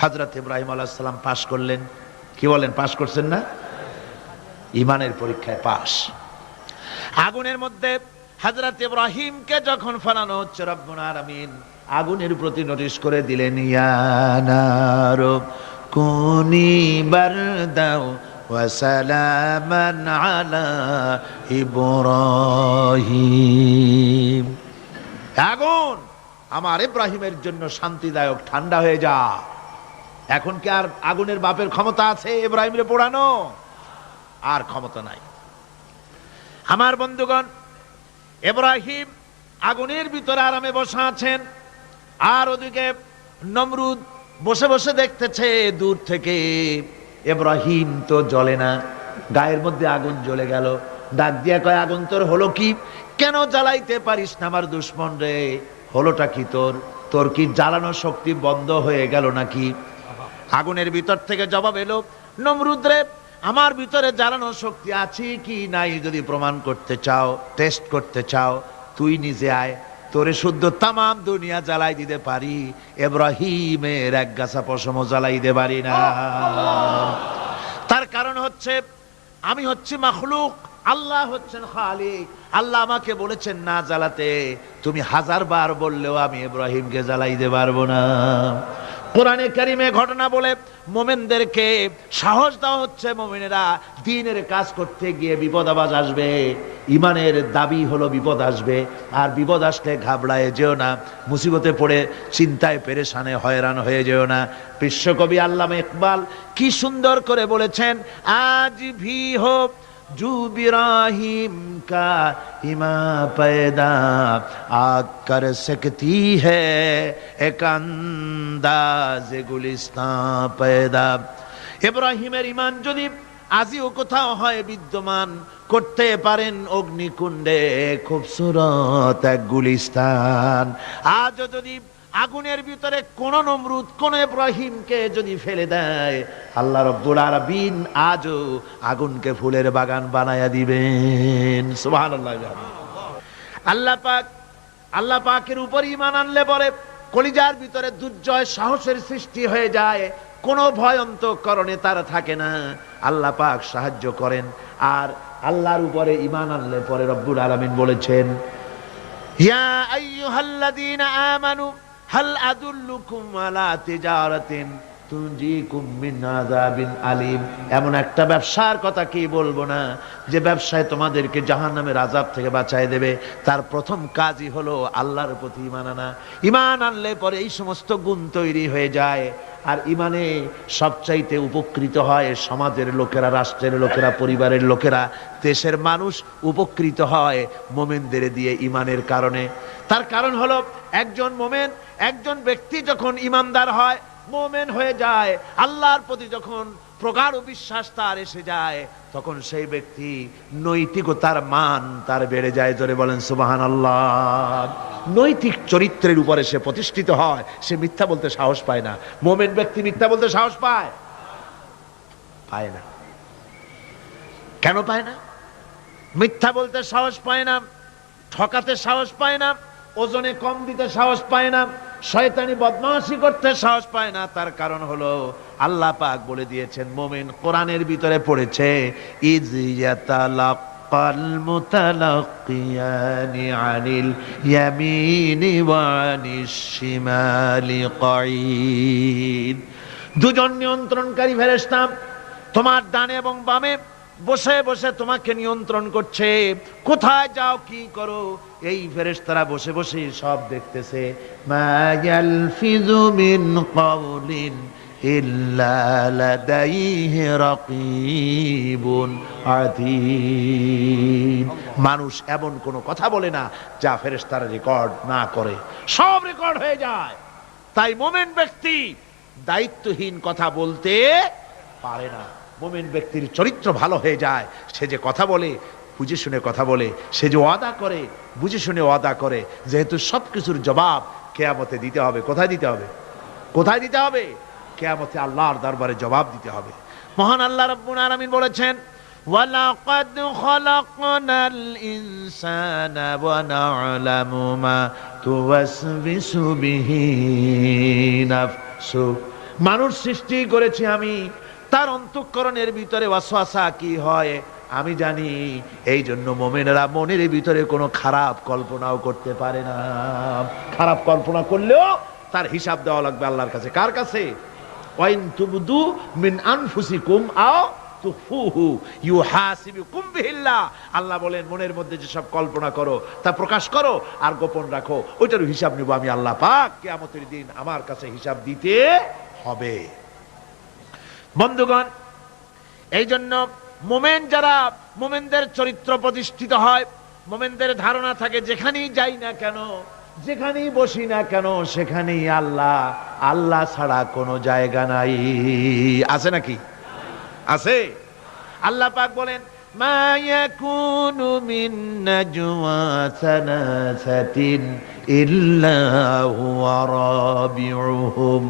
হযরত ইব্রাহিম আলাইহিস সালাম পাশ করলেন। কি বলেন, পাশ করছেন না? ঈমানের পরীক্ষায় পাশ। আগুনের মধ্যে হযরত ইব্রাহিমকে যখন ফালানো হচ্ছে, রব্বুল আলামিন আগুনের প্রতি নোটিশ করে দিলেন, ইয়া নারু কুনি বারদাও ওয়া সালামান আলা ইব্রাহিম। আগুন আমার ইব্রাহিমের জন্য শান্তিদায়ক, ঠান্ডা হয়ে যা। এখন কি আর আগুনের বাপের ক্ষমতা আছে ইব্রাহিমরে পোড়ানো? আর ক্ষমতা নাই। আমার বন্ধুগণ, ইব্রাহিম আগুনের ভিতরে আরামে বসা আছেন, আর ওদিকে নমরুদ বসে বসে দেখতেছে দূর থেকে। ইব্রাহিম তো জ্বলে না, গায়ের মধ্যে আগুন জ্বলে গেল। ডাক দিয়া কয়, আগুন তোর হলো কি? কেন জ্বালাইতে পারিস না আমার দুশ্মন রে? হলোটা কি তোর? তোর কি জ্বালানো শক্তি বন্ধ হয়ে গেল নাকি? আগুনের ভিতর থেকে জবাব এলো, নমরুদ রে, আমার ভিতরে জ্বালানো শক্তি আছে কি নাই যদি প্রমাণ করতে চাও, টেস্ট করতে চাও, তুই নিজে আয়, তোরে শুদ্ধ তামাম দুনিয়া জ্বালাই দিতে পারি, ইব্রাহিমের এক গাছা পশমও জ্বালাই দিতে পারি না। তার কারণ হচ্ছে আমি হচ্ছি মাখলুক, আল্লাহ হচ্ছেন খালিক। আল্লাহ আমাকে বলেছেন না জ্বালাতে, তুমি 1000 বার বললেও আমি ইব্রাহিমকে জ্বালাইতে পারবো না। কোরআনে কারিমে ঘটনা বলে মোমেনদেরকে সাহস দেওয়া হচ্ছে, মোমেনেরা দ্বীনের কাজ করতে গিয়ে বিপদ আবাজ আসবে, ইমানের দাবি হলো বিপদ আসবে, আর বিপদ আসলে ঘাবড়ায় যেও না, মুসিবতে পড়ে চিন্তায় পেরেশানে হয়রান হয়ে যেও না। বিশ্বকবি আল্লামা ইকবাল কি সুন্দর করে বলেছেন, আজ ভি হো জু ইব্রাহিম কা হিমা पैदा आग कर सकती है एक अंदाज गुलिस्तां पैदा। ইব্রাহিমের ঈমান যদি আজিও কোথাও হয় বিদ্যমান, করতে পারেন অগ্নিকুণ্ডে খুবসুরত এক গুলিস্তান। আজও যদি আগুনের ভিতরে কোন নমরুদ কোন ইব্রাহিমকে যদি ফেলে দেয়, আল্লাহ রাব্বুল আলামিন আজও আগুনকে ফুলের বাগান বানায়া দিবেন। সুবহানাল্লাহ। আল্লাহ পাকের উপর ঈমান আনলে পরে কলিজার ভিতরে দুর্জয় সাহসের সৃষ্টি হয়ে যায়, কোনো ভয় অন্তঃকরণে তার থাকে না। আল্লাহ পাক সাহায্য করেন। আর আল্লাহর উপরে ঈমান আনলে পরে রব্বুল আলামিন বলেছেন, ইয়া আইয়ুহাল্লাযীনা আমানু হাল আদুল্লুকুম আলা তিজারাতিন তুনজিকুম মিন আযাবিন আলীম। এমন একটা ব্যবসার কথা কি বলবো না যে ব্যবসায় তোমাদেরকে জাহান্নামের আযাব থেকে বাঁচায় দেবে। তার প্রথম কাজই হলো আল্লাহর প্রতি ঈমান আনা। ঈমান আনলে পরে এই সমস্ত গুণ তৈরি হয়ে যায়। আর ঈমানে সবচাইতে উপকৃত হয় সমাজের লোকেরা, রাষ্ট্রের লোকেরা, পরিবারের লোকেরা, দেশের মানুষ উপকৃত হয় মোমেনদের দিয়ে ঈমানের কারণে। তার কারণ হলো একজন মোমেন, একজন ব্যক্তি যখন ঈমানদার হয়, মোমেন হয়ে যায়, আল্লাহর প্রতি যখন প্রগাঢ় বিশ্বাস তার এসে যায়, তখন সেই ব্যক্তি নৈতিকতার মান তার বেড়ে যায়। জোরে বলেন সুবহানাল্লাহ। নৈতিক চরিত্রের উপরে সে প্রতিষ্ঠিত হয়, সে মিথ্যা বলতে সাহস পায় না। মোমেন ব্যক্তি মিথ্যা বলতে সাহস পায়? পায় না। কেন পায় না? মিথ্যা বলতে সাহস পায় না, ঠকাতে সাহস পায় না, ওজনে কম দিতে সাহস পায় না, শয়তানি বদমাশি করতে সাহস পায় না। তার কারণ হলো আল্লাহ পাক বলে দিয়েছেন, মুমিন কোরআনের ভিতরে পড়েছে, ইয ইয়াতালাক্কাল মুতালাক্কিয়ানি আনিল ইয়ামিনি ওয়া আনিশ শিমালি কাঈদ। দুজন নিয়ন্ত্রণকারী ফেরেশতা তোমার ডানে এবং বামে বসে বসে তোমাকে নিয়ন্ত্রণ করছে, কোথায় যাও কি করো এই ফেরেশতারা বসে বসে সব দেখতেছে। মা ইয়ালফিযু মিন কাওলিন ইল্লা লাদাইহি রাকীবুন আতীদ। মানুষ এমন কোনো কথা বলে না যা ফেরেশতারা রেকর্ড না করে, সব রেকর্ড হয়ে যায়। তাই মুমিন ব্যক্তি দায়িত্বহীন কথা বলতে পারে না। মুমিন ব্যক্তির চরিত্র ভালো হয়ে যায়, সে যে কথা বলে বুঝে শুনে কথা বলে, সে যে ওয়াদা করে বুঝে শুনে ওয়াদা করে। যেহেতু সবকিছুর জবাব কিয়ামতে দিতে হবে। কোথায় দিতে হবে? কোথায় দিতে হবে? কিয়ামতে আল্লাহর দরবারে জবাব দিতে হবে। মহান আল্লাহ রাব্বুল আলামিন বলেছেন, ওয়ালাকাদ খালাকনাল ইনসানা ওয়া না'লামু মা তুওয়াসবিসু বিহি নাফসু। মানুষ সৃষ্টি করেছি আমি, তার অন্তঃকরণের ভিতরে ওয়াসওয়াসা কি হয় আমি জানি। এই জন্য মুমিনেরা মনের ভিতরে কোনো খারাপ কল্পনাও করতে পারে না। খারাপ কল্পনা করলেও তার হিসাব দেওয়া লাগবে আল্লাহর কাছে। কার কাছে? ওয়াইন তুবদু মিন আনফুসিকুম আও তুখফুহু ইউহাসিবুকুম বিহিল্লাহ। আল্লাহ বলেন, মনের মধ্যে যে সব কল্পনা করো তা প্রকাশ করো আর গোপন রাখো, ওইটার হিসাব নিব আমি আল্লাহ পাক। কিয়ামতের দিন আমার কাছে হিসাব দিতে হবে। বন্ধুগণ, এই জন্য মোমেন যারা, মোমেনদের চরিত্র প্রতিষ্ঠিত হয়, মোমেনদের ধারণা থাকে যেখানেই যাই না কেন, যেখানেই বসি না কেন, সেখানেই আল্লাহ, আল্লাহ ছাড়া কোনো জায়গা নাই। আছে নাকি? আছে? আল্লাহ পাক বলেন মা ইয়াকুনু মিন নাজওয়া সালাসাতিন ইল্লা হুয়া রাবিউহুম,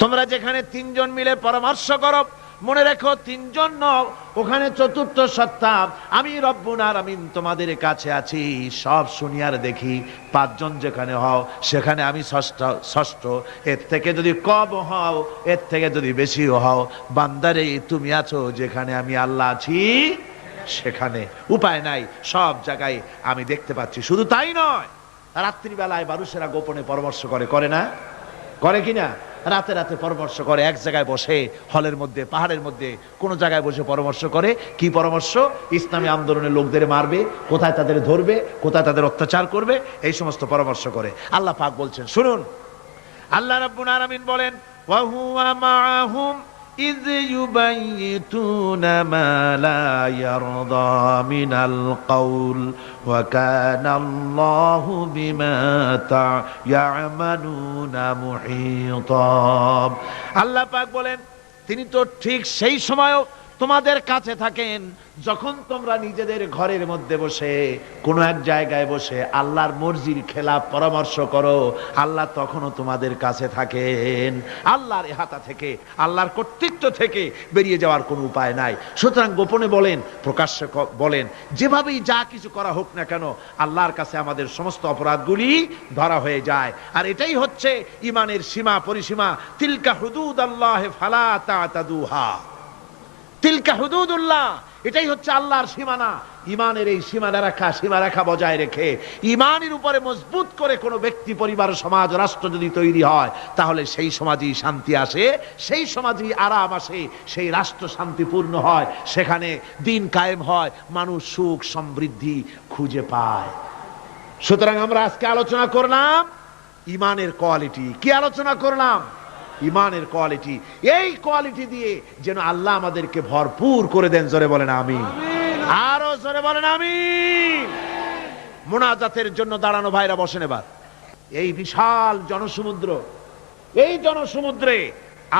তোমরা যেখানে তিনজন মিলে পরামর্শ করো, মনে রেখো তিনজন নও, ওখানে চতুর্থ সত্তা আমি রব্বুল আলামিন তোমাদের কাছে আছি, সব শুনিয়ার দেখি। পাঁচজন যেখানে হও সেখানে আমি ষষ্ঠ, এর থেকে যদি কম হও, এর থেকে যদি বেশি হও, বান্দারে তুমি আছো যেখানে আমি আল্লাহ আছি সেখানে। উপায় নাই, সব জায়গায় আমি দেখতে পাচ্ছি। শুধু তাই নয়, রাত্রিবেলায় মানুষেরা গোপনে পরামর্শ করে, করে না? করে কিনা? রাতে রাতে পরামর্শ করে, এক জায়গায় বসে, হলের মধ্যে, পাহাড়ের মধ্যে, কোন জায়গায় বসে পরামর্শ করে। কি পরামর্শ? ইসলামী আন্দোলনের লোকদের মারবে, কোথায় তাদের ধরবে, কোথায় তাদের অত্যাচার করবে, এই সমস্ত পরামর্শ করে। আল্লাহ পাক বলছেন, শুনুন, আল্লাহ রাব্বুল আলামিন বলেন ওয়া হুয়া মাআহুম ইয ইউবাইয়িতুনা মা লা ইয়ারদা মিনাল কাউল ওয়া কানা আল্লাহু বিমা ইয়ামালুনা মুহীতা। আল্লাহ পাক বলেন তিনি তো ঠিক সেই সময়ও তোমাদের কাছে থাকেন যখন তোমরা নিজেদের ঘরের মধ্যে বসে, কোনো এক জায়গায় বসে আল্লাহর মর্জির খেলাফ পরামর্শ করো, আল্লাহ তখনও তোমাদের কাছে থাকেন। আল্লাহর ইহাতা থেকে, আল্লাহর কর্তৃত্ব থেকে বেরিয়ে যাওয়ার কোনো উপায় নাই। সুতরাং গোপনে বলেন, প্রকাশ্যে বলেন, যেভাবেই যা কিছু করা হোক না কেন, আল্লাহর কাছে আমাদের সমস্ত অপরাধগুলি ধরা হয়ে যায়। আর এটাই হচ্ছে ইমানের সীমা পরিসীমা। তিলকা হুদুদাল্লাহ ফালা তা'তাদুহা, তিলকা হুদুদুল্লাহ, এটাই হচ্ছে আল্লাহর সীমানা। ইমানের এই সীমারেখা বজায় রেখে ইমানের উপরে মজবুত করে কোনো ব্যক্তি, পরিবার, সমাজ, রাষ্ট্র যদি তৈরি হয়, তাহলে সেই সমাজই শান্তি আসে, সেই সমাজই আরাম আসে, সেই রাষ্ট্র শান্তিপূর্ণ হয়, সেখানে দিন কায়েম হয়, মানুষ সুখ সমৃদ্ধি খুঁজে পায়। সুতরাং আমরা আজকে আলোচনা করলাম ইমানের কোয়ালিটি। কি আলোচনা করলাম? ইমানের কোয়ালিটি। এই কোয়ালিটি দিয়ে যেন আল্লাহ আমাদেরকে ভরপুর করে দেন। জোরে বলেন আমিন। আরো জোরে বলেন আমিন। মুনাজাতের জন্য দাঁড়ানো ভাইরা বসেন এবার। এই বিশাল জনসমুদ্র, এই জনসমুদ্রে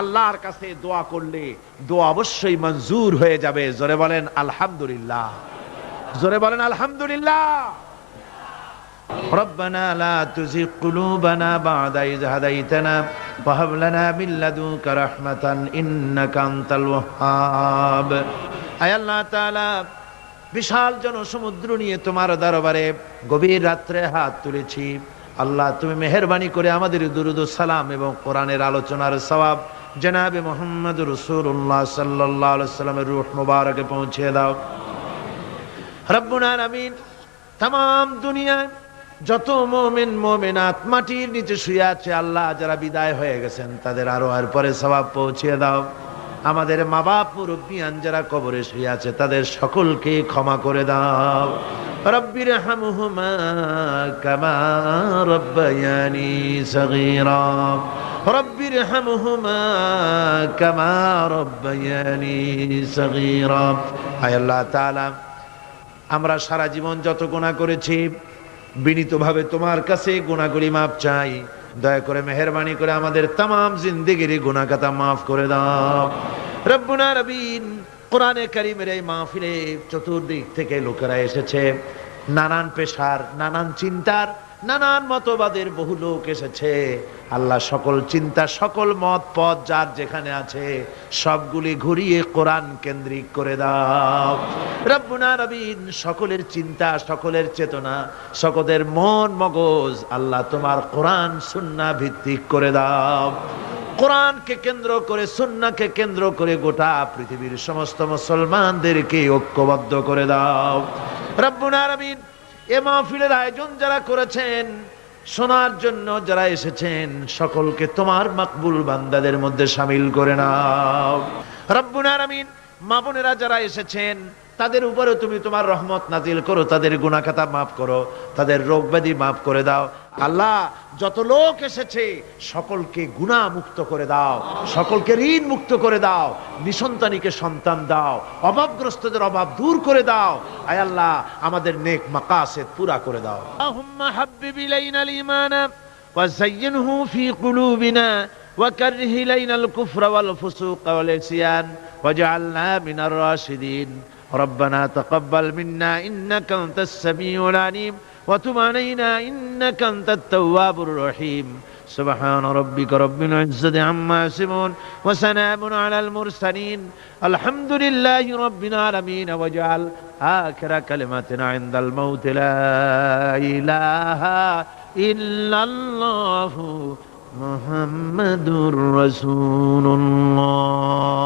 আল্লাহর কাছে দোয়া করলে দোয়া অবশ্যই মঞ্জুর হয়ে যাবে। জোরে বলেন আলহামদুলিল্লাহ, জোরে বলেন আলহামদুলিল্লাহ। ربنا لا تزغ قلوبنا بعد إذ هديتنا وهب لنا من لدنك رحمة إنك أنت الوهاب। আয় আল্লাহ তাআলা, বিশাল জনসমুদ্র নিয়ে তোমার দরবারে গভীর রাত্রে হাত তুলেছি। আল্লাহ, তুমি মেহেরবানি করে আমাদের দুরূদ ও সালাম এবং কোরআনের আলোচনার সওয়াব জনাবে মুহাম্মদ রাসূলুল্লাহ সাল্লাল্লাহু আলাইহি ওয়াসাল্লামের রূহ মুবারকে পৌঁছে দাও। রব্বুল আলামিন, तमाम দুনিয়ায় যত মুমিন মুমিনাত মাটির নিচে শুয়ে আছে, আল্লাহ যারা বিদায় হয়ে গেছেন তাদের আরোহের পরে সওয়াব পৌঁছে দাও। আমাদের মা বাপ মুরব্বিয়ান যারা কবরে শুয়ে আছে তাদের সকলকে ক্ষমা করে দাও। রব্বির হামহুমা কামা রব্বায়ানি সগীরা, রব্বির হামহুমা কামা রব্বায়ানি সগীরা। আয় আল্লাহ তাআলা, আমরা সারা জীবন যত গুনাহ করেছি, বিনীতভাবে তোমার কাছে গুনাহগুলি মাপ চাই। দয়া করে মেহেরবানি করে আমাদের तमाम জিন্দেগির গুনাহ খাতা মাফ করে দাও। রব্বুল আলামিন, কোরআনে কারীমের এই মাহফিলে চতুর্দিক থেকে লোকেরা এসেছে, নানান পেশার, নানান চিন্তার, নানান মতবাদের বহু লোক এসেছে। আল্লাহ, সকল চিন্তা, সকল মত পথ যার যেখানে আছে সবগুলি ঘুরিয়ে কোরআন কেন্দ্রিক করে দাও। রব্বুল আলামিন, সকলের চিন্তা, সকলের চেতনা, সকলের মন মগজ আল্লাহ তোমার কোরআন সুন্নাহ ভিত্তিক করে দাও। কোরআনকে কেন্দ্র করে, সুন্নাহকে কেন্দ্র করে গোটা পৃথিবীর সমস্ত মুসলমানদেরকে ঐক্যবদ্ধ করে দাও। রব্বুল আলামিন, এ মাহফিলের আয়োজন যারা করেছেন, শোনার জন্য যারা এসেছেন, সকলকে তোমার মাকবুল বান্দাদের মধ্যে শামিল করে নাও। রব্বুল আলামিন, মা বোনেরা যারা এসেছেন তাদের উপরে তুমি তোমার রহমত নাজিল করো, তাদের গুনাহ খাতা মাফ করো, তাদের রোগ ব্যাধি মাফ করে দাও। আল্লাহ, যত লোক এসেছে সকলকে গুনাহ মুক্ত করে দাও, সকলকে ঋণ মুক্ত করে দাও, নিসন্তানীকে সন্তান দাও, অভাবগ্রস্তদের অভাব দূর করে দাও। আয় আল্লাহ, আমাদের নেক মাকাসিদ পুরা করে দাও। আল্লাহুম্মা হাব্বিব ইলাইনাল ঈমান ওয়া যায়্যিনহু ফি কুলুবিনা ওয়া কাররিহ ইলাইনাল কুফরা ওয়াল ফুসুক ওয়াল ইসয়ান واجعلنا من الراشدين ربنا تقبل منا إنك أنت السميع العليم وتب علينا إنك أنت التواب الرحيم سبحان ربك رب العزة عما يصفون وسلام على المرسلين الحمد لله رب العالمين واجعل آخر كلمتنا عند الموت لا إله إلا الله محمد رسول الله